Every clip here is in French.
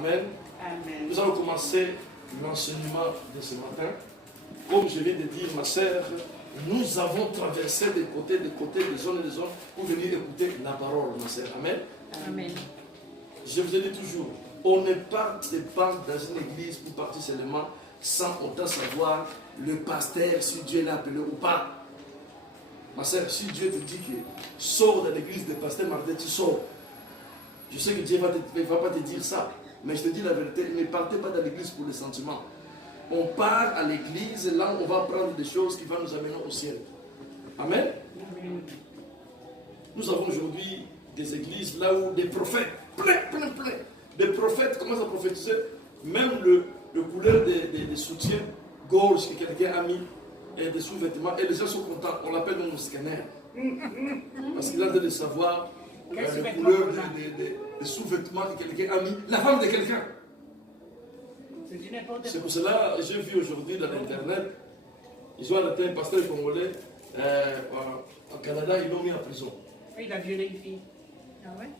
Amen. Amen. Nous allons commencer l'enseignement de ce matin. Comme je viens de dire, ma sœur, nous avons traversé des côtés, des zones pour venir écouter la parole, ma sœur. Amen. Amen. Je vous ai dit toujours, on ne part pas dans une église pour partir seulement sans autant savoir le pasteur, si Dieu l'a appelé ou pas. Ma sœur, si Dieu te dit que sors de l'église de pasteur Martin, tu sors. Je sais que Dieu ne va pas te dire ça, mais je te dis la vérité, ne partez pas dans l'église pour les sentiments. On part à l'église, là on va prendre des choses qui vont nous amener au ciel. Amen. Amen. Nous avons aujourd'hui des églises là où des prophètes, plein. Des prophètes commencent à prophétiser, même le couleur des soutiens-gorge que quelqu'un a mis, et des sous-vêtements, et les gens sont contents. On l'appelle mon scanner. Parce qu'il a de savoir la couleur des sous-vêtements que quelqu'un a mis, la femme de quelqu'un. C'est pour cela que j'ai vu aujourd'hui dans l'internet, ils ont arrêté un pasteur congolais au Canada, ils l'ont mis en prison. Il a violé une fille. Ah ouais?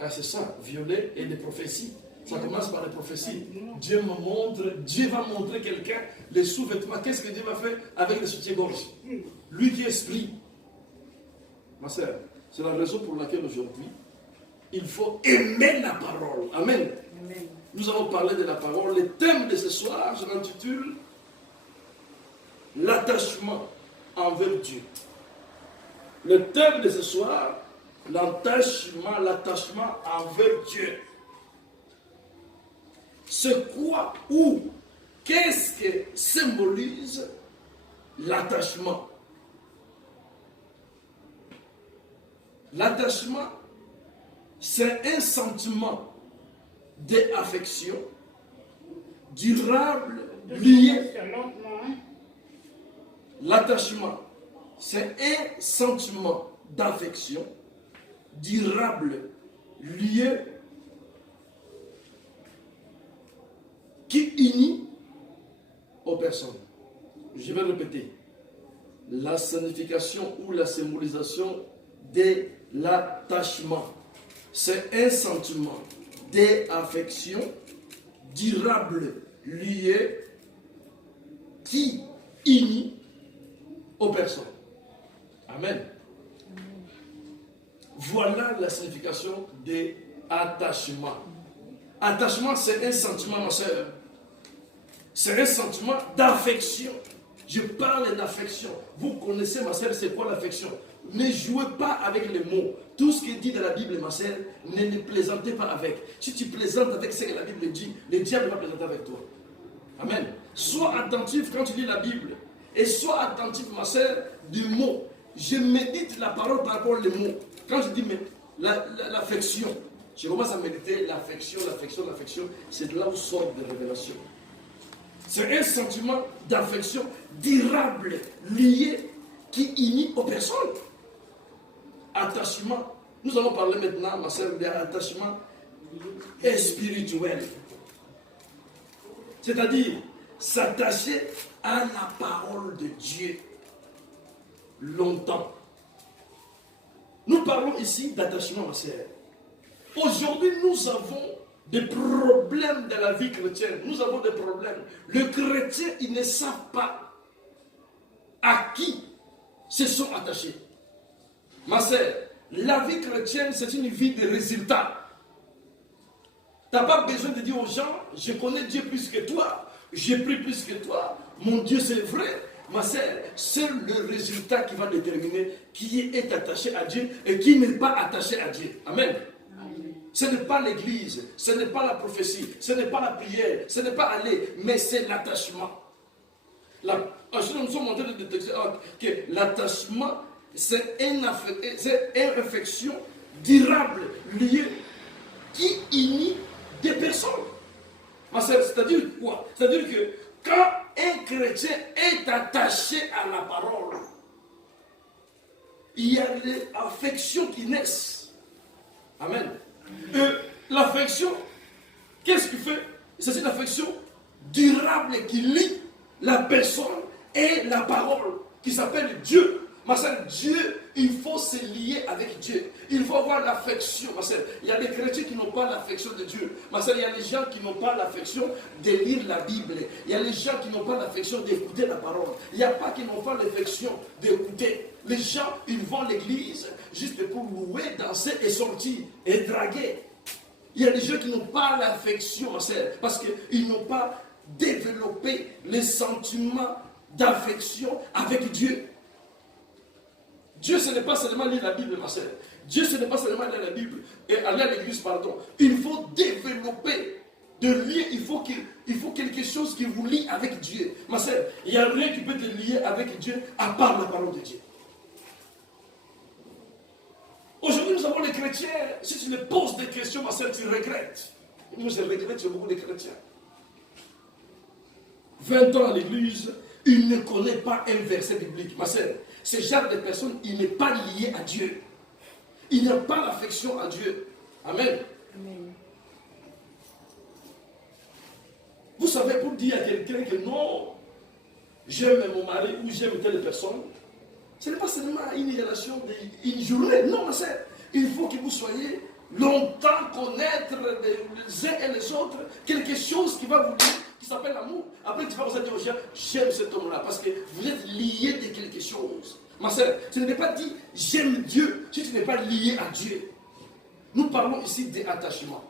Ah, c'est ça, violer et les prophéties. Ça commence par les prophéties. Dieu va montrer quelqu'un les sous-vêtements. Qu'est-ce que Dieu va faire avec les soutiens-gorge? Lui qui est esprit. Ma sœur, c'est la raison pour laquelle aujourd'hui, il faut aimer la parole. Amen. Amen. Nous allons parler de la parole. Le thème de ce soir, je l'intitule l'attachement envers Dieu. Le thème de ce soir, l'attachement envers Dieu. C'est quoi ou qu'est-ce que symbolise l'attachement? L'attachement, c'est un sentiment d'affection durable lié. L'attachement, c'est un sentiment d'affection durable lié qui unit aux personnes. Je vais répéter. La signification ou la symbolisation de l'attachement, c'est un sentiment d'affection durable lié qui unit aux personnes. Amen. Voilà la signification de attachement. Attachement, c'est un sentiment, ma soeur. C'est un sentiment d'affection. Je parle d'affection. Vous connaissez, ma soeur, c'est quoi l'affection? Ne jouez pas avec les mots. Tout ce qui est dit dans la Bible, ma soeur, ne plaisantez pas avec. Si tu plaisantes avec ce que la Bible dit, le diable va plaisanter avec toi. Amen. Sois attentif quand tu lis la Bible. Et sois attentif, ma soeur, du mot. Je médite la parole par rapport aux mots. Quand je dis l'affection, je commence à méditer l'affection. C'est de là où sort des révélations. C'est un sentiment d'affection durable, lié, qui unit aux personnes. Attachement. Nous allons parler maintenant, ma sœur, d'attachement spirituel. C'est-à-dire s'attacher à la parole de Dieu longtemps. Nous parlons ici d'attachement, ma sœur. Aujourd'hui, nous avons des problèmes dans la vie chrétienne. Nous avons des problèmes. Les chrétiens, ils ne savent pas à qui se sont attachés. Ma sœur, la vie chrétienne, c'est une vie de résultats. Tu n'as pas besoin de dire aux gens, je connais Dieu plus que toi, j'ai pris plus que toi, mon Dieu c'est vrai. Ma sœur, c'est le résultat qui va déterminer qui est attaché à Dieu et qui n'est pas attaché à Dieu. Amen. Ce n'est pas l'église, ce n'est pas la prophétie, ce n'est pas la prière, ce n'est pas aller, mais c'est l'attachement. Nous sommes en train de détecter que l'attachement, c'est une affection durable, liée, qui unit des personnes. C'est-à-dire quoi? C'est-à-dire que quand un chrétien est attaché à la parole, il y a des affections qui naissent. Amen. L'affection, qu'est-ce qu'il fait? C'est une affection durable qui lie la personne et la parole, qui s'appelle Dieu. Ma sœur, Dieu, il faut se lier avec Dieu. Il faut avoir l'affection, ma sœur. Il y a des chrétiens qui n'ont pas l'affection de Dieu. Ma sœur, il y a des gens qui n'ont pas l'affection de lire la Bible. Il y a des gens qui n'ont pas l'affection d'écouter la parole. Il n'y a pas qui n'ont pas l'affection d'écouter. Les gens, ils vont à l'église juste pour louer, danser et sortir et draguer. Il y a des gens qui n'ont pas l'affection, ma sœur, parce qu'ils n'ont pas développé les sentiments d'affection avec Dieu. Dieu, ce n'est pas seulement lire la Bible, ma sœur. Dieu, ce n'est pas seulement lire la Bible et aller à l'église, pardon. Il faut développer de lien. Il faut quelque chose qui vous lie avec Dieu. Ma sœur, il n'y a rien qui peut te lier avec Dieu à part la parole de Dieu. Aujourd'hui, nous avons les chrétiens. Si tu les poses des questions, ma sœur, tu regrettes. Moi, je regrette sur beaucoup de chrétiens. 20 ans à l'église, il ne connaît pas un verset biblique. Ma sœur, ce genre de personne, il n'est pas lié à Dieu. Il n'a pas l'affection à Dieu. Amen. Amen. Vous savez, pour dire à quelqu'un que non, j'aime mon mari ou j'aime telle personne, ce n'est pas seulement une relation d'une journée. Non, ma sœur. Il faut que vous soyez longtemps connaître les uns et les autres quelque chose qui va vous dire, qui s'appelle l'amour. Après, tu vas vous dire aux gens, j'aime cet homme-là, parce que vous êtes liés de quelque chose. Ma sœur, tu ne peux pas dire, j'aime Dieu, si tu n'es pas lié à Dieu. Nous parlons ici d'attachement.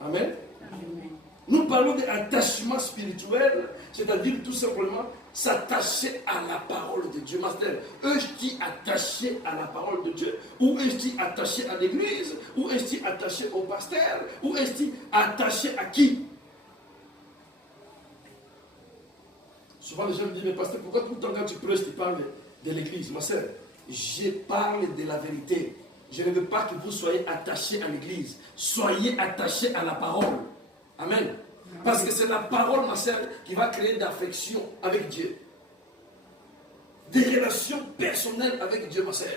Amen. Amen. Nous parlons d'attachement spirituel, c'est-à-dire tout simplement s'attacher à la parole de Dieu. Master, est-ce attaché à la parole de Dieu? Ou est-ce attaché à l'église? Ou est-ce attaché au pasteur? Ou est-ce attaché à qui? Souvent les gens me disent, mais pasteur, pourquoi tout le temps quand tu prêches, tu parles de l'église? Ma sœur, je parle de la vérité. Je ne veux pas que vous soyez attachés à l'église. Soyez attachés à la parole. Amen. Parce que c'est la parole, ma sœur, qui va créer d'affection avec Dieu. Des relations personnelles avec Dieu, ma sœur.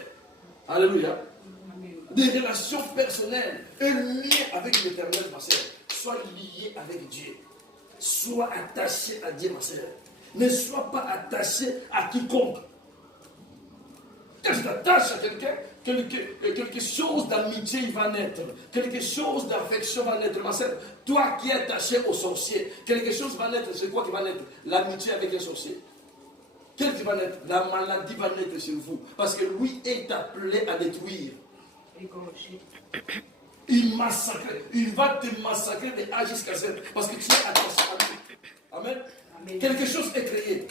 Alléluia. Des relations personnelles. Un lien avec l'Éternel, ma sœur. Sois lié avec Dieu. Sois attaché à Dieu, ma sœur. Ne sois pas attaché à quiconque. Quand tu t'attaches à quelqu'un, quelque chose d'amitié il va naître, quelque chose d'affection va naître. Ma sœur, toi qui es attaché au sorcier, quelque chose va naître. C'est quoi qui va naître? L'amitié avec un sorcier. Quel qui va naître? La maladie va naître chez vous. Parce que lui est appelé à détruire. Il massacre. Il va te massacrer de A jusqu'à Z. Parce que tu es attaché à lui. Amen. Amen. Quelque chose est créé.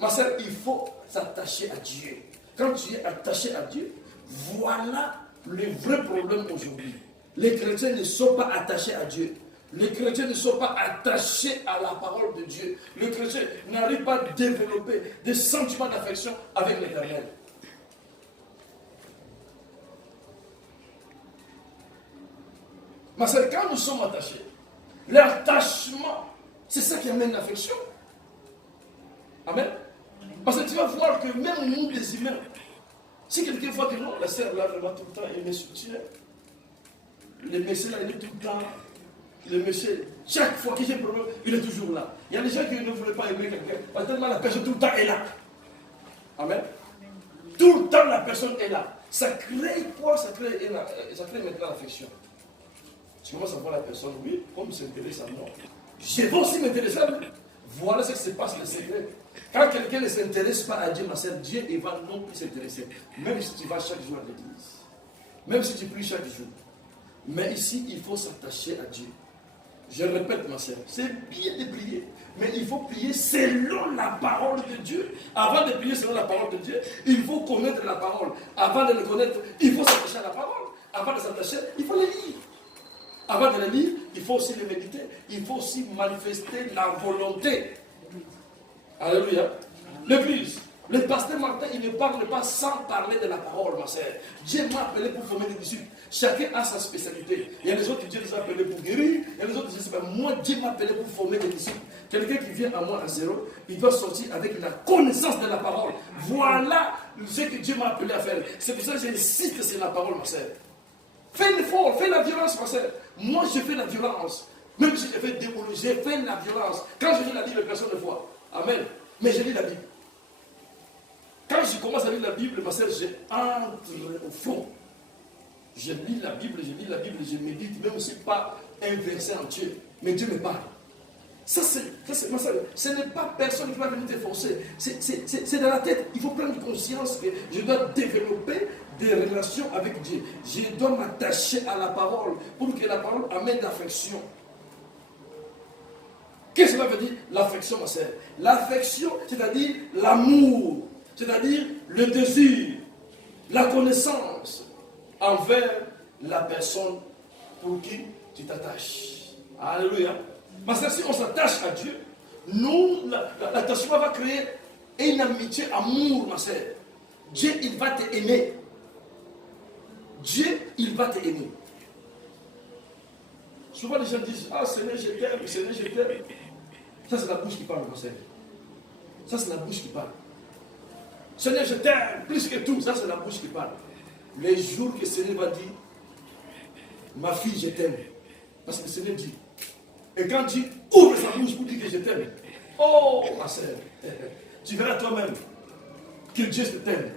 Ma sœur, il faut s'attacher à Dieu. Quand tu es attaché à Dieu, voilà le vrai problème aujourd'hui. Les chrétiens ne sont pas attachés à Dieu. Les chrétiens ne sont pas attachés à la parole de Dieu. Les chrétiens n'arrivent pas à développer des sentiments d'affection avec l'Éternel. Mais c'est quand nous sommes attachés, l'attachement, c'est ça qui amène l'affection. Amen. Parce que tu vas voir que même nous, les humains, si quelqu'un voit que non, la sœur là, vraiment tout le temps, il me soutient. Le monsieur là, il est tout le temps. Le monsieur, chaque fois que j'ai un problème, il est toujours là. Il y a des gens qui ne voulaient pas aimer quelqu'un, parce que tellement la personne tout le temps est là. Amen. Tout le temps, la personne est là. Ça crée quoi? Ça crée maintenant l'affection. Tu commences à voir la personne, oui, comme il s'intéresse à moi. Je vais aussi m'intéresser à lui. Voilà ce qui se passe, le secret. Quand quelqu'un ne s'intéresse pas à Dieu, ma sœur, Dieu il va non plus s'intéresser. Même si tu vas chaque jour à l'église. Même si tu pries chaque jour. Mais ici, il faut s'attacher à Dieu. Je répète, ma sœur, c'est bien de prier. Mais il faut prier selon la parole de Dieu. Avant de prier selon la parole de Dieu, il faut connaître la parole. Avant de le connaître, il faut s'attacher à la parole. Avant de s'attacher, il faut le lire. Avant de le lire, il faut aussi le méditer. Il faut aussi manifester la volonté. Alléluia. L'église, le pasteur Martin, il ne parle pas sans parler de la parole, ma sœur. Dieu m'a appelé pour former des disciples. Chacun a sa spécialité. Il y a les autres qui Dieu les a appelés pour guérir. Il y a les autres qui disent, moi, Dieu m'a appelé pour former des disciples. Quelqu'un qui vient à moi à zéro, il doit sortir avec la connaissance de la parole. Voilà ce que Dieu m'a appelé à faire. C'est pour ça que j'insiste sur la parole, ma sœur. Fais l'effort, fais la violence, ma sœur. Moi, je fais la violence. Même si j'ai fait démolir, j'ai fait la violence. Quand je lis la Bible, personne ne voit. Amen. Mais je lis la Bible. Quand je commence à lire la Bible, ma sœur, j'entre au fond. Je lis la Bible, je médite, même si pas un verset entier. Mais Dieu me parle. Ça, ce n'est pas personne qui va venir te forcer. C'est dans la tête. Il faut prendre conscience que je dois développer des relations avec Dieu. Je dois m'attacher à la parole pour que la parole amène l'affection. Qu'est-ce que cela veut dire l'affection, ma sœur? L'affection, c'est-à-dire l'amour, c'est-à-dire le désir, la connaissance envers la personne pour qui tu t'attaches. Alléluia. Parce que si on s'attache à Dieu, nous, l'attachement va créer une amitié, amour, ma sœur. Dieu, il va te aimer. Dieu, il va te aimer. Souvent les gens disent, ah Seigneur, je t'aime, Seigneur, je t'aime. Ça, c'est la bouche qui parle, ma sœur. Ça, c'est la bouche qui parle. Seigneur, je t'aime, plus que tout. Ça, c'est la bouche qui parle. Les jours que le Seigneur va dire, ma fille, je t'aime. Parce que le Seigneur dit. Et quand Dieu ouvre sa bouche pour dire que je t'aime, oh, ma sœur, tu verras toi-même que Dieu t'aime.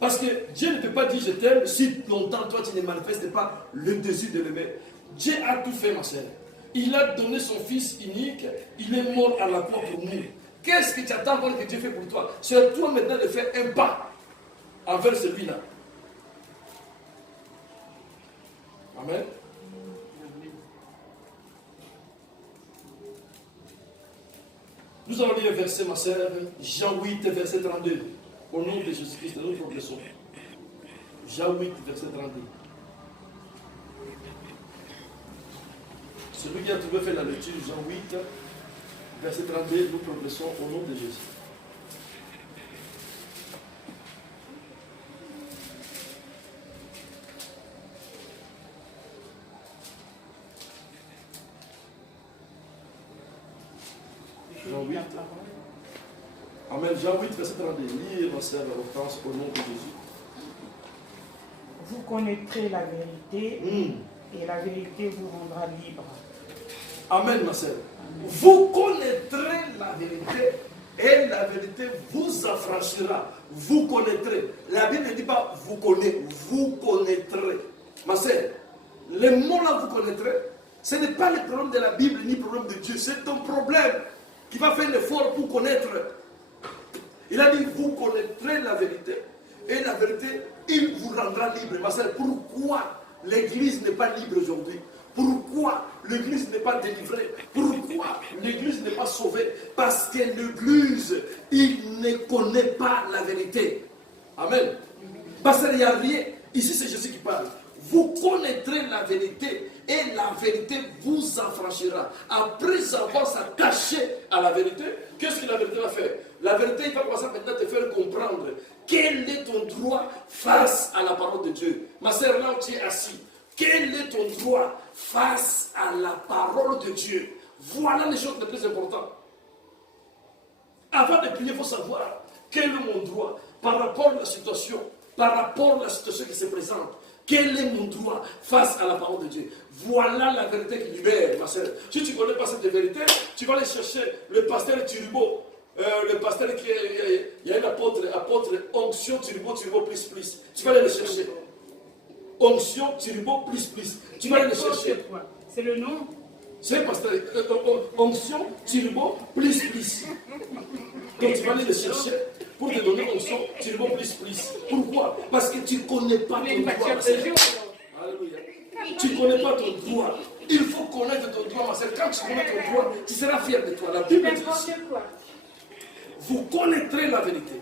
Parce que Dieu ne peut pas dire je t'aime si longtemps toi tu ne manifestes pas le désir de l'aimer. Dieu a tout fait, ma sœur. Il a donné son fils unique, il est mort à la croix pour nous. Qu'est-ce que tu attends encore que Dieu fait pour toi? C'est à toi maintenant de faire un pas envers celui-là. Amen. Nous allons lire le verset, ma sœur, Jean 8, verset 32. Au nom de Jésus-Christ, nous progressons. Jean 8, verset 32. Celui qui a trouvé fait la lecture, Jean 8, verset 32, nous progressons au nom de Jésus. Jean 8. Amen. Jean 8, verset 32. Lire, ma sœur Hortense, au nom de Jésus. Vous connaîtrez la vérité et la vérité vous rendra libre. Amen, ma sœur. Vous connaîtrez la vérité et la vérité vous affranchira. Vous connaîtrez. La Bible ne dit pas vous connaissez, vous connaîtrez. Ma sœur, les mots là vous connaîtrez, ce n'est pas le problème de la Bible ni le problème de Dieu, c'est ton problème qui va faire l'effort pour connaître. Il a dit vous connaîtrez la vérité et la vérité, il vous rendra libre. Ma sœur, pourquoi l'église n'est pas libre aujourd'hui? Pourquoi l'église n'est pas délivrée? Pourquoi l'église n'est pas sauvée? Parce que l'église, il ne connaît pas la vérité. Amen. Parce qu'il n'y a rien. Ici, c'est Jésus qui parle. Vous connaîtrez la vérité et la vérité vous affranchira. Après avoir s'attaché à la vérité, qu'est-ce que la vérité va faire? La vérité, il va commencer maintenant te faire comprendre quel est ton droit face à la parole de Dieu. Ma sœur, là où tu es assis, quel est ton droit face à la parole de Dieu? Voilà les choses les plus importantes. Avant de prier, il faut savoir quel est mon droit par rapport à la situation, qui se présente. Quel est mon droit face à la parole de Dieu? Voilà la vérité qui libère, ma sœur. Si tu ne connais pas cette vérité, tu vas aller chercher le pasteur Turbo. Le pasteur qui est, il y a un apôtre onction Turbo plus. Tu vas aller le chercher. Onction Turbo plus. Tu vas aller le chercher. C'est le nom? C'est le pasteur. Onction Turbo plus. Donc tu vas aller le chercher pour te donner onction Turbo plus. Pourquoi? Parce que tu ne connais pas ton droit. Alléluia. Tu ne connais pas ton droit. Il faut connaître ton droit, ma sœur. Quand tu connais ton droit, tu seras fier de toi. La Bible dit ici. Vous connaîtrez la vérité.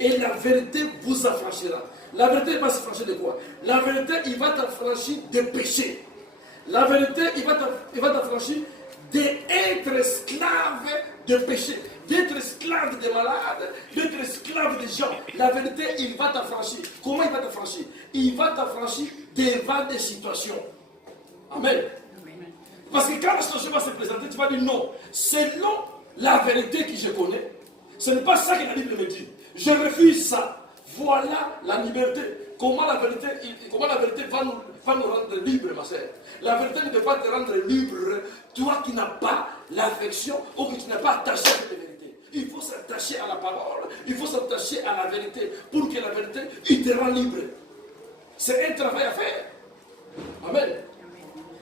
Et la vérité vous affranchira. La vérité va s'affranchir de quoi? La vérité, il va t'affranchir des péchés. La vérité, il va t'affranchir d'être esclave de péché, d'être esclave des malades, d'être esclave des gens. La vérité, il va t'affranchir. Comment il va t'affranchir? Il va t'affranchir devant des situations. Amen. Parce que quand la situation va se présenter, tu vas dire non. Selon la vérité que je connais, ce n'est pas ça que la Bible me dit. Je refuse ça. Voilà la liberté. Comment la vérité va nous rendre libres, ma sœur? La vérité ne peut pas te rendre libre, toi qui n'as pas l'affection ou que tu n'es pas attaché à cette vérité. Il faut s'attacher à la parole, il faut s'attacher à la vérité, pour que la vérité, il te rend libre. C'est un travail à faire. Amen.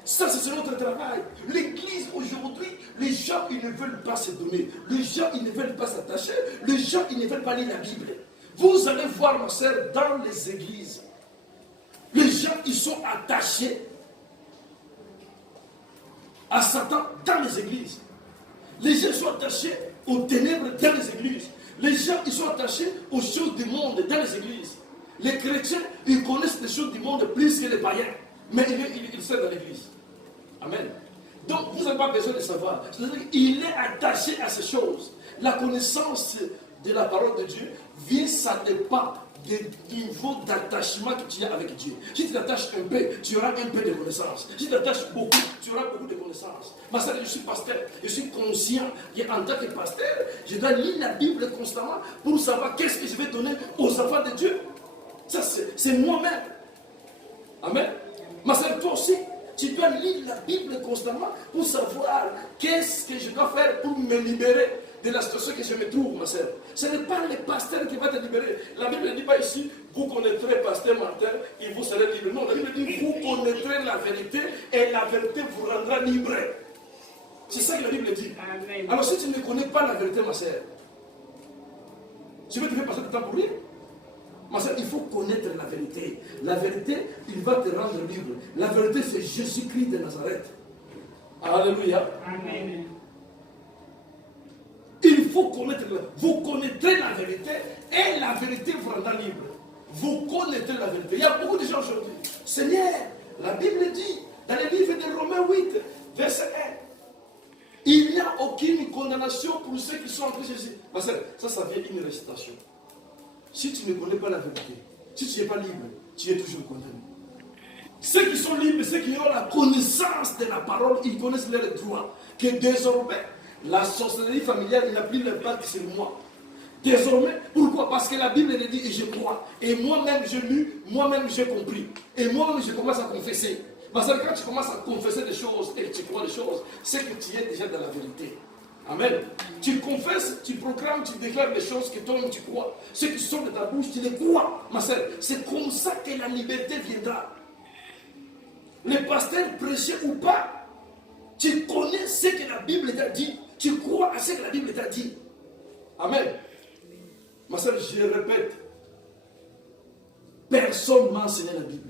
Ça, c'est notre travail. L'église aujourd'hui, les gens, ils ne veulent pas se donner. Les gens, ils ne veulent pas s'attacher. Les gens, ils ne veulent pas lire la Bible. Vous allez voir, ma soeur, dans les églises, les gens, ils sont attachés à Satan dans les églises. Les gens sont attachés aux ténèbres dans les églises. Les gens, ils sont attachés aux choses du monde dans les églises. Les chrétiens, ils connaissent les choses du monde plus que les païens. Mais ils sont dans l'église. Amen. Donc, vous n'avez pas besoin de savoir. C'est-à-dire qu'il est attaché à ces choses. La connaissance de la parole de Dieu vient, ça dépend du niveau d'attachement que tu as avec Dieu. Si tu t'attaches un peu, tu auras un peu de connaissance. Si tu t'attaches beaucoup, tu auras beaucoup de connaissances. Ma soeur, je suis pasteur, je suis conscient qu'en tant que pasteur, je dois lire la Bible constamment pour savoir qu'est-ce que je vais donner aux enfants de Dieu. Ça, c'est moi-même. Amen. Ma soeur, toi aussi, tu dois lire la Bible constamment pour savoir qu'est-ce que je dois faire pour me libérer de la situation que je me trouve, ma soeur. Ce n'est pas le pasteur qui va te libérer. La Bible ne dit pas ici, vous connaîtrez pasteur Martin et vous serez libre. Non, la Bible dit, vous connaîtrez la vérité et la vérité vous rendra libre. C'est ça que la Bible dit. Amen. Alors si tu ne connais pas la vérité, ma soeur, tu veux te faire passer du temps pour lui? Ma soeur, il faut connaître la vérité. La vérité, il va te rendre libre. La vérité, c'est Jésus-Christ de Nazareth. Alléluia. Amen. Il faut connaître, vous connaîtrez la vérité et la vérité vous rendra libre. Vous connaîtrez la vérité. Il y a beaucoup de gens aujourd'hui. Seigneur, la Bible dit, dans le livre de Romains 8, verset 1, il n'y a aucune condamnation pour ceux qui sont en Christ Jésus. Ça vient d'une récitation. Si tu ne connais pas la vérité, si tu n'es pas libre, tu es toujours condamné. Ceux qui sont libres, ceux qui ont la connaissance de la parole, ils connaissent leurs droits. Que désormais, la sorcellerie familiale n'a plus l'impact sur moi. Désormais, pourquoi? Parce que la Bible le dit et je crois. Et moi-même j'ai lu, moi-même j'ai compris. Et moi-même je commence à confesser. Parce que quand tu commences à confesser des choses et que tu crois des choses, c'est que tu es déjà dans la vérité. Amen. Tu confesses, tu proclames, tu déclares des choses que toi-même tu crois. Ceux qui sont de ta bouche, tu les crois, ma soeur. C'est comme ça que la liberté viendra. Les pasteurs prêchés ou pas, tu connais ce que la Bible t'a dit. Tu crois à ce que la Bible t'a dit. Amen. Ma soeur, je répète, personne ne m'a enseigné la Bible.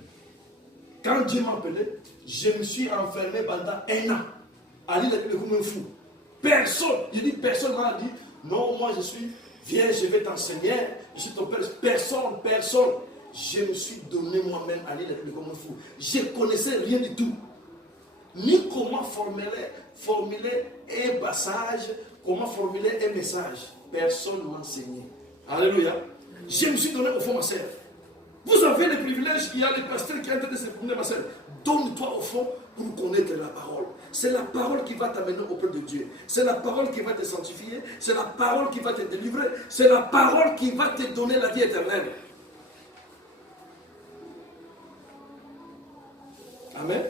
Quand Dieu m'a appelé, je me suis enfermé pendant 1 an à lire la Bible comme un fou. Personne, je dis personne m'a dit, non, moi je suis, viens, je vais t'enseigner, je suis ton père. Personne. Je me suis donné moi-même à lire la Bible comme un fou. Je ne connaissais rien du tout. Ni comment formuler un passage, comment formuler un message. Personne ne m'a enseigné. Alléluia. Je me suis donné au fond, ma soeur. Vous avez le privilège qu'il y a les pasteurs qui ont été de se promener, ma soeur. Donne-toi au fond pour connaître la parole. C'est la parole qui va t'amener auprès de Dieu. C'est la parole qui va te sanctifier. C'est la parole qui va te délivrer. C'est la parole qui va te donner la vie éternelle. Amen.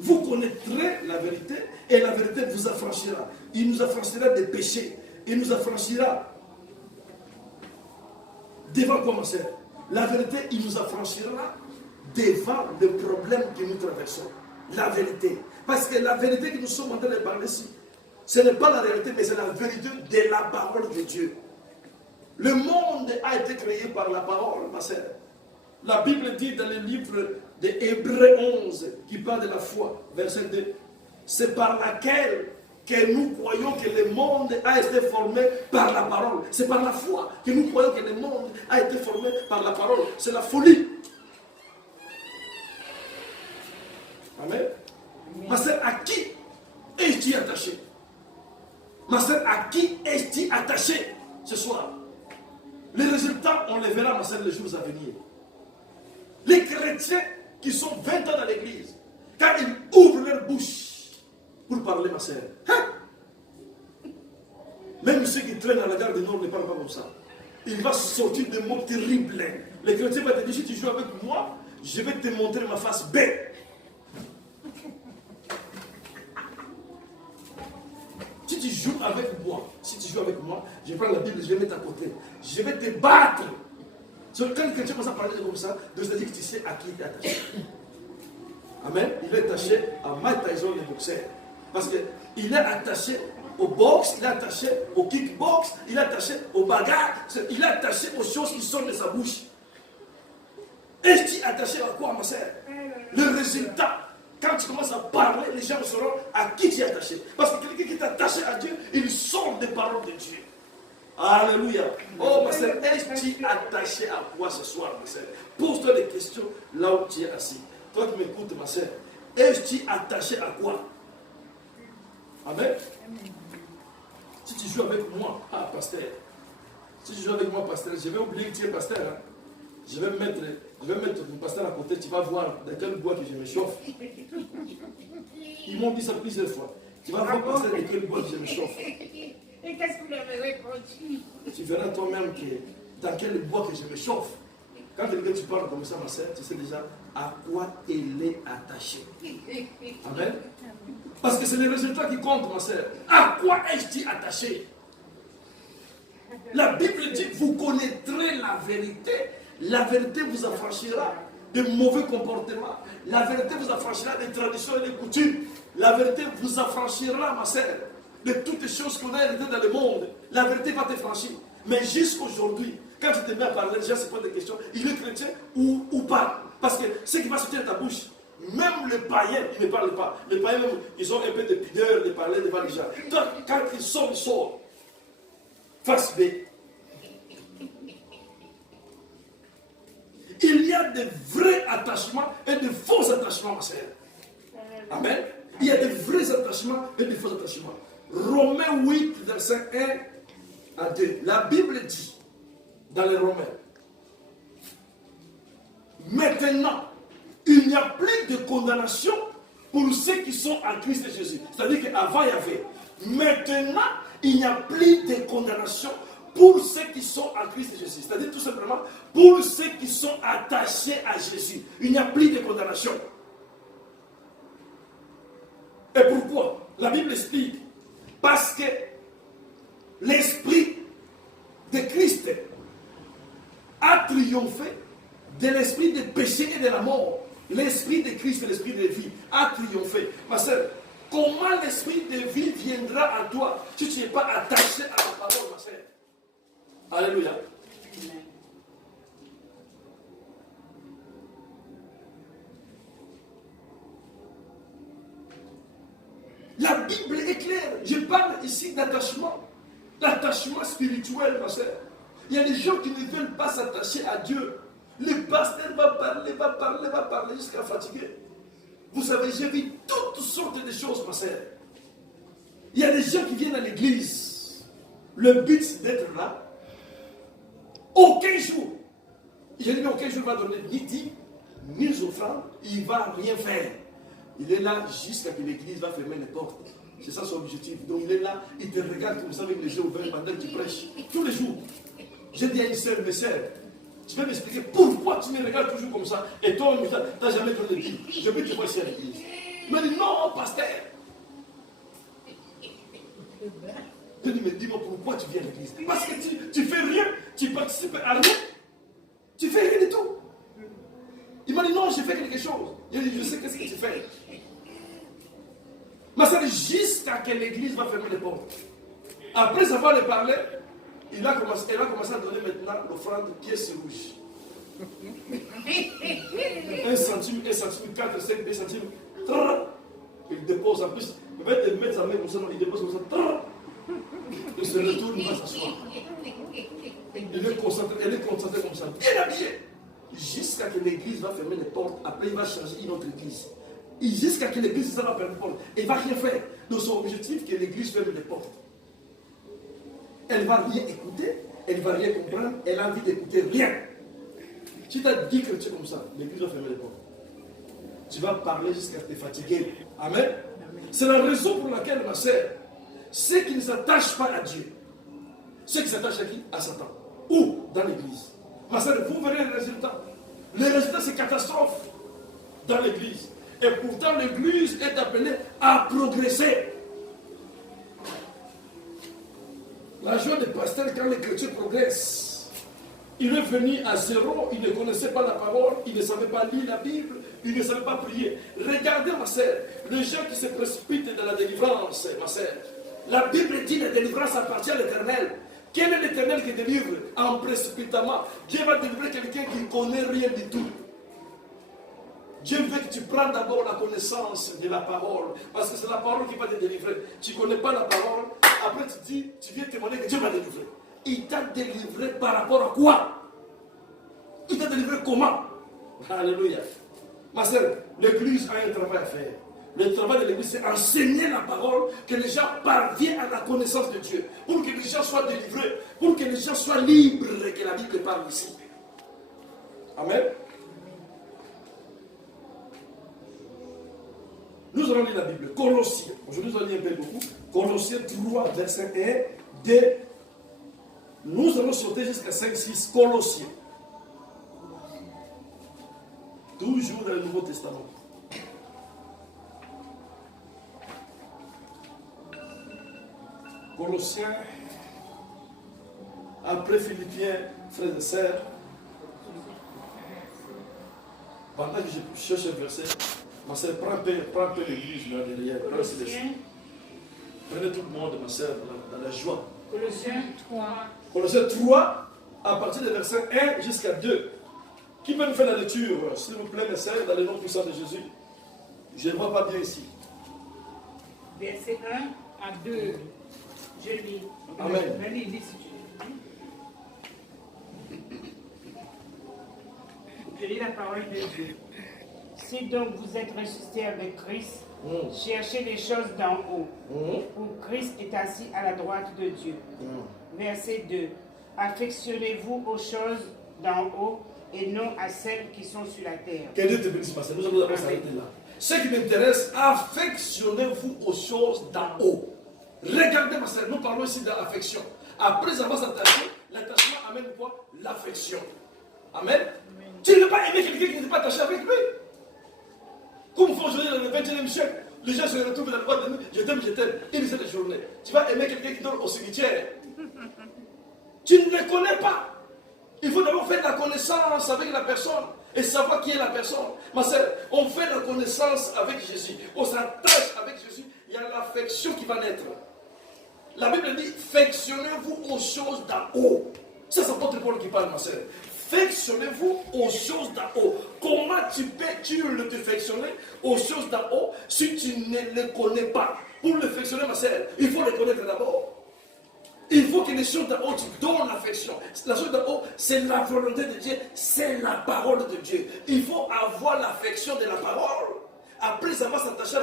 Vous connaîtrez la vérité et la vérité vous affranchira. Il nous affranchira des péchés. Il nous affranchira devant quoi, ma soeur? La vérité, il nous affranchira devant le problème que nous traversons. La vérité. Parce que la vérité que nous sommes en train de parler ici, ce n'est pas la réalité, mais c'est la vérité de la parole de Dieu. Le monde a été créé par la parole, ma soeur. La Bible dit dans le livre de Hébreux 11, qui parle de la foi, verset 2, c'est par laquelle que nous croyons que le monde a été formé par la parole. C'est par la foi que nous croyons que le monde a été formé par la parole. C'est la folie. Amen. Ma soeur, à qui es-tu attaché? Ma soeur, à qui es-tu attaché ce soir? Les résultats, on les verra, ma soeur, les jours à venir. Les chrétiens qui sont 20 ans dans l'église, quand ils ouvrent leur bouche pour parler, ma soeur, même ceux qui traînent à la gare du Nord ne parlent pas comme ça. Il va sortir des mots terribles. Les chrétiens vont te dire, si tu joues avec moi, je vais te montrer ma face belle. Si tu joues avec moi, je prends la Bible, je vais mettre à côté. Je vais te battre. Quand quelqu'un commence à parler comme ça, donc c'est-à-dire que tu sais à qui il est attaché. Amen. Il est attaché à Mike Tyson, le boxeur. Parce qu'il est attaché au boxe, il est attaché au kickbox, il est attaché au bagarre, il est attaché aux choses qui sortent de sa bouche. Es-tu attaché à quoi, ma soeur? Le résultat. Quand tu commences à parler, les gens sauront à qui tu es attaché. Parce que quelqu'un qui est attaché à Dieu, il sort des paroles de Dieu. Alléluia. Oh, ma soeur, es-tu attaché à quoi ce soir, ma soeur? Pose-toi des questions là où tu es assis. Toi qui m'écoutes, ma soeur, es-tu attaché à quoi? Amen. Si tu joues avec moi, pasteur. Si tu joues avec moi, pasteur, je vais oublier que tu es pasteur. Hein. Je vais mettre mon pasteur à côté, tu vas voir dans quel bois que je me chauffe. Ils m'ont dit ça plusieurs fois. Tu vas voir, pasteur, dans quel bois que je me chauffe. Et qu'est-ce que vous avez répondu? Tu verras toi-même que dans quel bois que je me chauffe. Quand quelqu'un tu parles comme ça, ma soeur, tu sais déjà à quoi elle est attachée. Amen. Parce que c'est les résultats qui comptent, ma soeur. À quoi est-ce attaché? La Bible dit, vous connaîtrez la vérité. La vérité vous affranchira de mauvais comportements. La vérité vous affranchira des traditions et des coutumes. La vérité vous affranchira, ma soeur, de toutes les choses qu'on a héritées dans le monde. La vérité va te franchir. Mais jusqu'aujourd'hui, quand tu te mets à parler, déjà c'est pas des questions, il est chrétien ou pas. Parce que ce qui va sortir de ta bouche, même les païens, ils ne parlent pas. Les païens, même, ils ont un peu de pudeur de parler devant les gens. Donc, quand ils sortent. Face B. Il y a de vrais attachements et de faux attachements, ma sœur. Amen. Il y a de vrais attachements et de faux attachements. Romains 8, verset 1 à 2. La Bible dit, dans les Romains, maintenant, il n'y a plus de condamnation pour ceux qui sont en Christ Jésus. C'est-à-dire qu'avant, il y avait. Maintenant, il n'y a plus de condamnation pour ceux qui sont en Christ Jésus. C'est-à-dire tout simplement pour ceux qui sont attachés à Jésus. Il n'y a plus de condamnation. Et pourquoi? La Bible explique. Parce que l'esprit de Christ a triomphé de l'esprit de péché et de la mort. L'esprit de Christ, l'esprit de vie, a triomphé. Ma soeur, comment l'esprit de vie viendra à toi si tu n'es pas attaché à la parole, ma soeur? Alléluia. La Bible est claire. Je parle ici d'attachement. D'attachement spirituel, ma soeur. Il y a des gens qui ne veulent pas s'attacher à Dieu. Le pasteur va parler jusqu'à fatiguer. Vous savez, j'ai vu toutes sortes de choses, ma soeur. Il y a des gens qui viennent à l'église. Le but, c'est d'être là. Aucun jour. Je dis aucun jour, il va donner ni dîmes, ni offrandes. Il ne va rien faire. Il est là jusqu'à ce que l'église va fermer les portes. C'est ça son objectif. Donc il est là, il te regarde comme ça avec les yeux ouverts pendant que tu prêches. Tous les jours. J'ai dit à une sœur, mes sœurs, tu peux m'expliquer pourquoi tu me regardes toujours comme ça et toi, tu n'as jamais donné de dîmes. Je veux te voir ici à l'église. Il m'a dit, non, pasteur. Je lui ai dit, mais dis-moi pourquoi tu viens à l'église. Parce que tu fais rien, tu participes à rien. Tu fais rien du tout. Il m'a dit, non, j'ai fait quelque chose. Il a dit, je sais qu'est-ce que tu fais. Mais c'est jusqu'à que l'église va fermer les portes. Après avoir le parlé, elle a commencé à donner maintenant l'offrande pièce rouge. 1 centime, 1 centime, 4, 5, 2 centimes. Il dépose en plus. Il va te mettre sa main comme ça, il dépose comme ça. Il se retourne, il va s'asseoir. Elle est concentrée comme ça, bien habillée. Jusqu'à que l'église va fermer les portes. Après, il va changer une autre église. Et jusqu'à que l'église va fermer les portes. Elle ne va rien faire. Donc, son objectif, c'est que l'église ferme les portes. Elle ne va rien écouter. Elle ne va rien comprendre. Elle a envie d'écouter rien. Si tu as dit que tu es comme ça, l'église va fermer les portes. Tu vas parler jusqu'à te fatiguer. Amen. C'est la raison pour laquelle, ma sœur, ceux qui ne s'attachent pas à Dieu, ceux qui s'attachent à qui? À Satan. Ou dans l'église. Ma sœur, vous verrez le résultat. Le résultat, c'est catastrophe dans l'église. Et pourtant, l'église est appelée à progresser. La joie des pasteurs quand les chrétiens progressent. Il est venu à zéro, il ne connaissait pas la parole, il ne savait pas lire la Bible, il ne savait pas prier. Regardez ma sœur, les gens qui se précipitent dans la délivrance, ma sœur. La Bible dit que la délivrance appartient à l'Éternel. Quel est l'Éternel qui délivre en précipitamment? Dieu va délivrer quelqu'un qui ne connaît rien du tout. Dieu veut que tu prennes d'abord la connaissance de la parole. Parce que c'est la parole qui va te délivrer. Tu ne connais pas la parole. Après tu dis, tu viens témoigner que Dieu m'a délivré. Il t'a délivré par rapport à quoi? Il t'a délivré comment? Alléluia. Ma soeur, l'église a un travail à faire. Le travail de l'église, c'est enseigner la parole, que les gens parviennent à la connaissance de Dieu. Pour que les gens soient délivrés. Pour que les gens soient libres, que la Bible parle ici. Amen. Nous allons lire la Bible. Colossiens. Aujourd'hui, nous allons lire un peu beaucoup. Colossiens 3, verset 1, 2. Nous allons sauter jusqu'à 5, 6. Colossiens. Toujours dans le Nouveau Testament. Colossiens. Après Philippiens, frères et sœurs. Pendant que je cherche un verset, ma soeur, prends un peu l'église là derrière. Prenez tout le monde, ma soeur, dans la joie. Colossiens 3. Colossiens 3, à partir du verset 1 jusqu'à 2. Qui peut nous faire la lecture, s'il vous plaît, mes sœurs, dans le nom puissant de Jésus? Je ne vois pas bien ici. Verset 1 à 2. Je lis. Amen. Vas-y, lis si tu veux. Je lis la parole de Dieu. Si donc vous êtes ressuscités avec Christ, cherchez les choses d'en haut, où Christ est assis à la droite de Dieu. Verset 2. Affectionnez-vous aux choses d'en haut et non à celles qui sont sur la terre. Que Dieu te bénisse, pasteur. Nous allons s'arrêter là. Ce qui m'intéresse, affectionnez-vous aux choses d'en haut. Regardez, ma soeur, nous parlons ici de l'affection. Après avoir s'attaché, l'attachement amène quoi? L'affection. Amen. Tu ne veux pas aimer quelqu'un qui n'est pas attaché avec lui. Comme faut aujourd'hui dans le 21e siècle, les gens se retrouvent dans le boîte de nuit, je t'aime, une seule journée. Tu vas aimer quelqu'un qui dort au cimetière. Tu ne le connais pas. Il faut d'abord faire la connaissance avec la personne et savoir qui est la personne. Ma soeur, on fait la connaissance avec Jésus. On s'attache avec Jésus. Il y a l'affection qui va naître. La Bible dit, affectionnez-vous aux choses d'en haut. Ça, c'est l'apôtre Paul qui parle, ma soeur. Affectionnez-vous aux choses d'en haut. Comment tu le affectionner aux choses d'en haut si tu ne les connais pas? Pour l'affectionner, ma soeur, il faut les connaître d'abord. Il faut que les choses d'en haut, tu donnes l'affection. La chose d'en haut, c'est la volonté de Dieu, c'est la parole de Dieu. Il faut avoir l'affection de la parole. Après avoir s'attaché à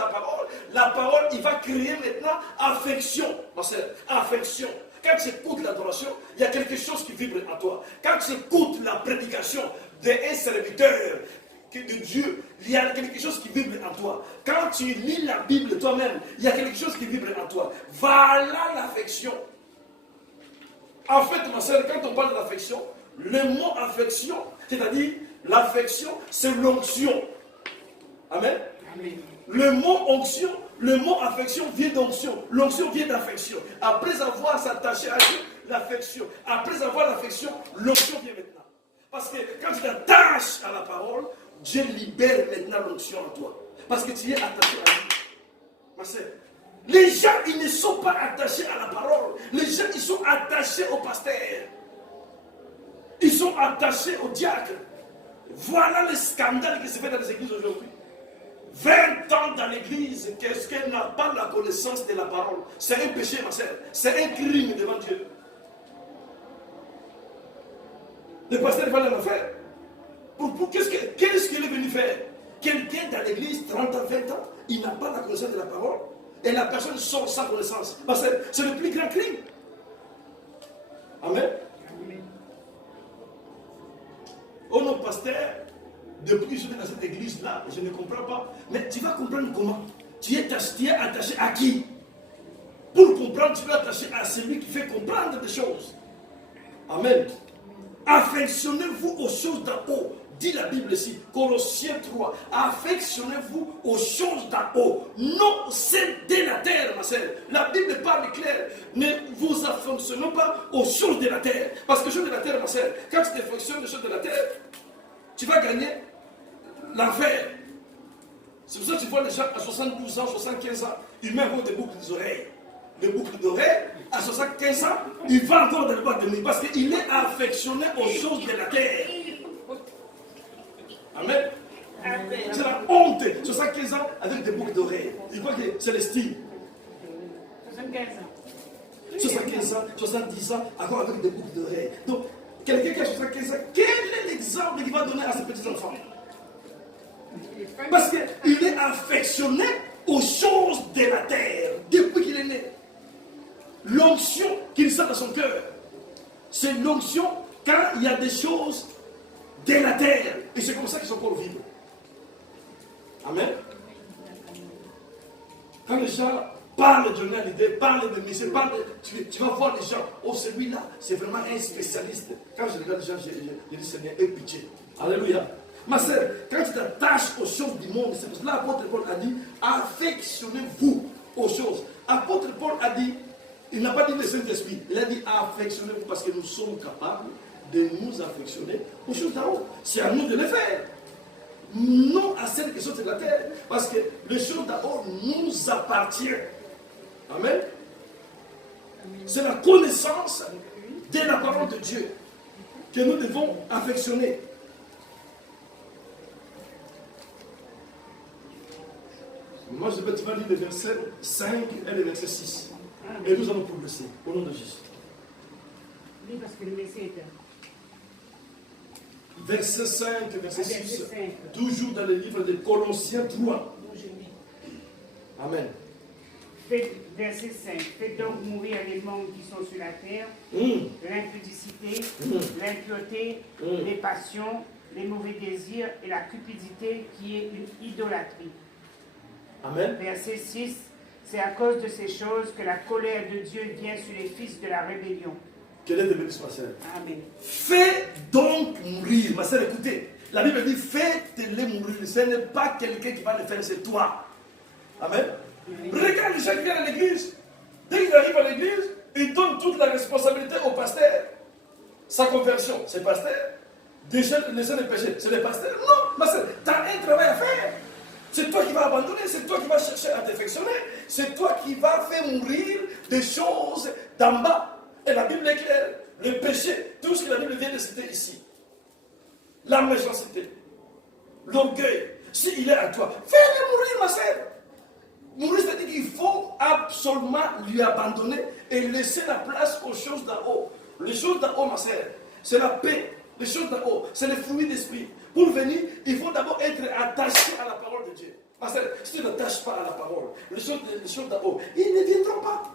la parole, il va créer maintenant affection. Ma soeur, affection. Quand tu écoutes l'adoration, il y a quelque chose qui vibre en toi. Quand tu écoutes la prédication d'un serviteur de Dieu, il y a quelque chose qui vibre en toi. Quand tu lis la Bible toi-même, il y a quelque chose qui vibre en toi. Voilà l'affection. En fait, ma soeur, quand on parle de l'affection, le mot affection, c'est-à-dire l'affection, c'est l'onction. Amen. Amen. Le mot onction, le mot affection vient d'onction. L'onction vient d'affection. Après avoir s'attaché à Dieu, l'affection. Après avoir l'affection, l'onction vient maintenant. Parce que quand tu t'attaches à la parole, Dieu libère maintenant l'onction en toi. Parce que tu es attaché à lui. Ma soeur, les gens, ils ne sont pas attachés à la parole. Les gens, ils sont attachés au pasteur. Ils sont attachés au diacre. Voilà le scandale qui se fait dans les églises aujourd'hui. 20 ans dans l'église, qu'est-ce qu'elle n'a pas la connaissance de la parole? C'est un péché, ma soeur. C'est un crime devant Dieu. Le pasteur va le faire. Qu'est-ce qu'il est venu faire? Quelqu'un dans l'église, 30 ans, 20 ans, il n'a pas la connaissance de la parole. Et la personne sort sans connaissance. Parce que c'est le plus grand crime. Amen. Amen. Oh non, pasteur, depuis que je suis dans cette église-là, je ne comprends pas. Mais tu vas comprendre comment? Tu es attaché à qui? Pour comprendre, tu es attaché à celui qui fait comprendre des choses. Amen. Affectionnez-vous aux choses d'en haut. dit la Bible ici, Colossiens 3, affectionnez-vous aux choses d'en haut, non celles de la terre, ma sœur. La Bible parle clair, ne vous affectionnez pas aux choses de la terre. Parce que les choses de la terre, ma sœur, quand tu t'affectionnes aux choses de la terre, tu vas gagner l'enfer. C'est pour ça que tu vois les gens à 72 ans, 75 ans, ils mettent des boucles d'oreilles. Des boucles d'oreilles, à 75 ans, il va encore dans le boîte de nuit parce qu'il est affectionné aux choses de la terre. Amen. C'est la honte. 75 ans avec des boucles d'oreilles. Il croit que c'est le style. 75 ans. 75 ans, 70 ans, encore avec des boucles d'oreilles. Donc, quelqu'un qui a 75 ans, quel est l'exemple qu'il va donner à ses petits-enfants? Parce qu'il est affectionné aux choses de la terre depuis qu'il est né. L'onction qu'il sent dans son cœur, c'est l'onction quand il y a des choses de la terre. Et c'est comme ça qu'ils sont encore vivants. Amen. Quand les gens parlent de Johnny Hallyday, parlent de Michel, tu vas voir les gens, oh celui-là, c'est vraiment un spécialiste. Quand je regarde les gens, je dis Seigneur, aie pitié. Alléluia. Ma sœur, quand tu t'attaches aux choses du monde, c'est pour cela que l'apôtre Paul a dit, affectionnez-vous aux choses. L'apôtre Paul a dit, il n'a pas dit le Saint-Esprit, il a dit affectionnez-vous parce que nous sommes capables de nous affectionner aux choses d'en haut. C'est à nous de les faire. Non à celles qui sont sur la terre. Parce que les choses d'en haut nous appartiennent. Amen. C'est la connaissance de la parole de Dieu que nous devons affectionner. Moi, tu vas lire le verset 5 et le verset 6. Et nous allons progresser au nom de Jésus. Oui, parce que le verset est Verset 5, verset 6. Toujours dans le livre de Colossiens 3. Amen. Verset 5. Faites donc mourir les mondes qui sont sur la terre, l'impudicité, l'impureté, les passions, les mauvais désirs et la cupidité qui est une idolâtrie. Amen. Verset 6. C'est à cause de ces choses que la colère de Dieu vient sur les fils de la rébellion. Quel est le bénéfice, ma sœur? Amen. Fais donc mourir. Ma sœur, écoutez. La Bible dit faites-les mourir. Ce n'est pas quelqu'un qui va le faire, c'est toi. Amen. Regarde les gens qui viennent à l'église. Dès qu'il arrive à l'église, il donne toute la responsabilité au pasteur. Sa conversion, c'est le pasteur. Déjà, laisser le péché, c'est le pasteur. Non, ma sœur, tu as un travail à faire. C'est toi qui vas abandonner, c'est toi qui vas chercher à t'affectionner, c'est toi qui vas faire mourir des choses d'en bas. Et la Bible est claire, le péché, tout ce que la Bible vient de citer ici, la méchanceté, l'orgueil, s'il est à toi, fais-le mourir, ma sœur. Mourir, c'est-à-dire qu'il faut absolument lui abandonner et laisser la place aux choses d'en haut. Les choses d'en haut, ma sœur, c'est la paix. Les choses d'en haut, c'est le fruit d'esprit. Pour venir, il faut d'abord être attaché à la parole de Dieu. Parce que si tu ne t'attaches pas à la parole, les choses d'en haut, ils ne viendront pas.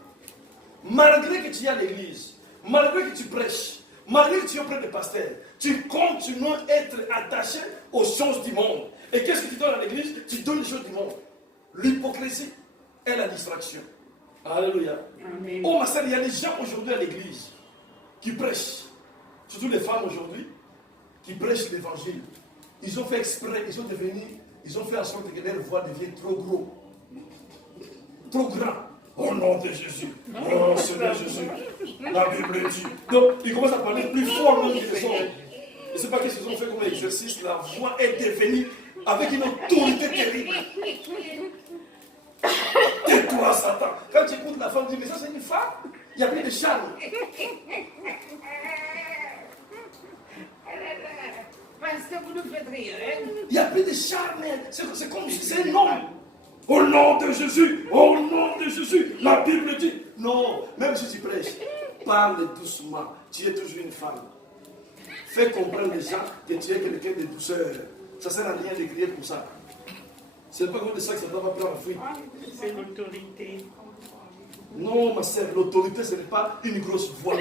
Malgré que tu es à l'église, malgré que tu prêches, malgré que tu es auprès des pasteurs, tu continues à être attaché aux choses du monde. Et qu'est-ce que tu donnes à l'église? Tu donnes les choses du monde. L'hypocrisie et la distraction. Alléluia. Amen. Oh ma sœur, il y a des gens aujourd'hui à l'église qui prêchent. Surtout les femmes aujourd'hui, qui prêchent l'évangile. Ils ont fait exprès, ils ont fait en sorte que leur voix devienne trop gros. Trop grand. Au nom de Jésus. Oh Seigneur Jésus. La Bible dit. Donc, ils commencent à parler plus fort même que les autres. Je ne sais pas ce qu'ils ont fait comme exercice. La voix est devenue avec une autorité terrible. Tais-toi, Satan. Quand tu écoutes la femme, tu dis, mais ça c'est une femme. Il n'y a plus de charme. Pasteur, vous nous faites rire, hein? Il n'y a plus de charme. C'est comme si c'est un homme. Au nom de Jésus, au nom de Jésus. La Bible dit, non, même si tu prêches, parle doucement. Tu es toujours une femme. Fais comprendre les gens que tu es quelqu'un de douceur. Ça ne sert à rien de crier pour ça. Ce n'est pas comme ça que ça doit prendre en fuite. C'est l'autorité. Non, ma sœur, l'autorité, ce n'est pas une grosse voix.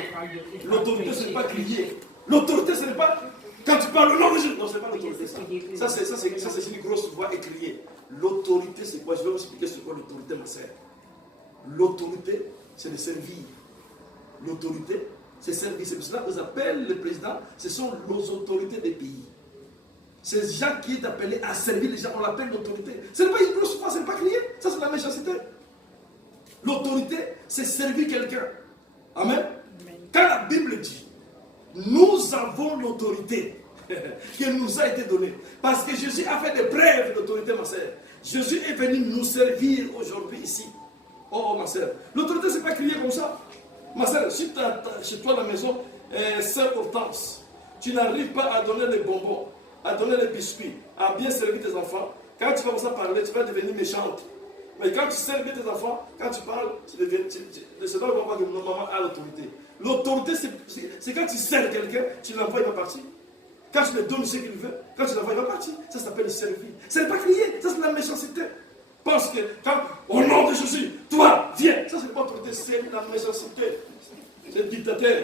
L'autorité, ce n'est pas crier. L'autorité, ce n'est pas quand tu parles au nom de Jésus. Non, ce n'est pas l'autorité. Ça, c'est une grosse voix et crier. L'autorité, c'est quoi? Je vais vous expliquer ce qu'est l'autorité, ma sœur. L'autorité, c'est de servir. L'autorité, c'est servir. C'est pour cela qu'on appelle le président, ce sont nos autorités des pays. C'est Jacques qui est appelé à servir les gens. On l'appelle l'autorité. Ce n'est pas une grosse fois, ce n'est pas crier. Ça, c'est la méchanceté. L'autorité, c'est servir quelqu'un. Amen. Quand la Bible dit, nous avons l'autorité qui nous a été donnée. Parce que Jésus a fait des preuves d'autorité, ma sœur. Jésus est venu nous servir aujourd'hui ici. Oh, ma sœur. L'autorité, ce n'est pas crier comme ça. Ma sœur, si tu as chez toi à la maison, sœur Hortense, tu n'arrives pas à donner les bonbons, à donner les biscuits, à bien servir tes enfants, quand tu commences à parler, tu vas devenir méchante. Mais quand tu sers bien tes enfants, quand tu parles, c'est là où on voit que maman a l'autorité. L'autorité, c'est quand tu sers quelqu'un, tu l'envoies, il va partir. Quand tu lui donnes ce qu'il veut, quand tu l'envoies, il va partir. Ça s'appelle servir. Ce n'est pas crier, ça c'est la méchanceté. Parce que quand, au nom de Jésus, toi, viens. Ça c'est pas l'autorité, c'est la méchanceté. C'est le dictateur.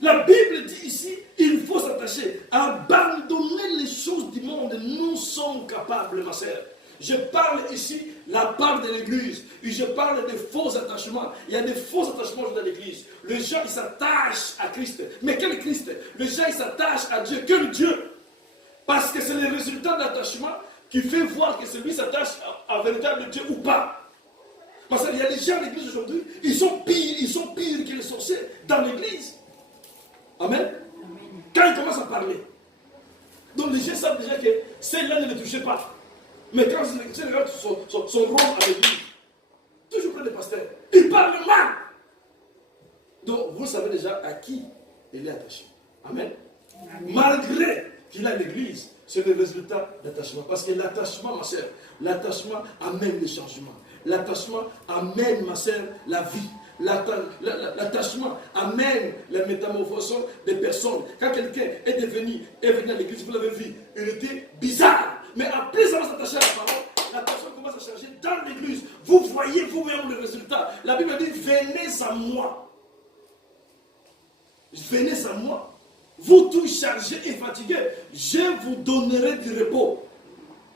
La Bible dit ici, il faut s'attacher, abandonner les choses du monde. Nous sommes capables, ma sœur. Je parle ici la part de l'église. Et je parle de faux attachements. Il y a des faux attachements dans l'église. Les gens, ils s'attachent à Christ. Mais quel Christ? Les gens, ils s'attachent à Dieu. Quel Dieu? Parce que c'est le résultat d'attachement qui fait voir que celui s'attache à véritable Dieu ou pas. Parce qu'il y a des gens à l'église aujourd'hui, ils sont pires que les sorciers dans l'église. Amen. Quand ils commencent à parler. Donc les gens savent déjà que celle-là ne les touchait pas. Mais quand ils regardent son rôle à l'église, toujours près des pasteurs, ils parlent mal. Donc vous savez déjà à qui il est attaché. Amen. Amen. Malgré qu'il a l'église, c'est le résultat d'attachement. Parce que l'attachement, ma sœur, l'attachement amène le changement. L'attachement amène, ma sœur, la vie. L'attachement amène la métamorphose des personnes. Quand quelqu'un est venu à l'église, vous l'avez vu, il était bizarre. Mais après ça va s'attacher à la parole, la personne commence à changer dans l'église. Vous voyez vous-même le résultat. La Bible dit, venez à moi. Venez à moi. Vous tous chargés et fatigués, je vous donnerai du repos.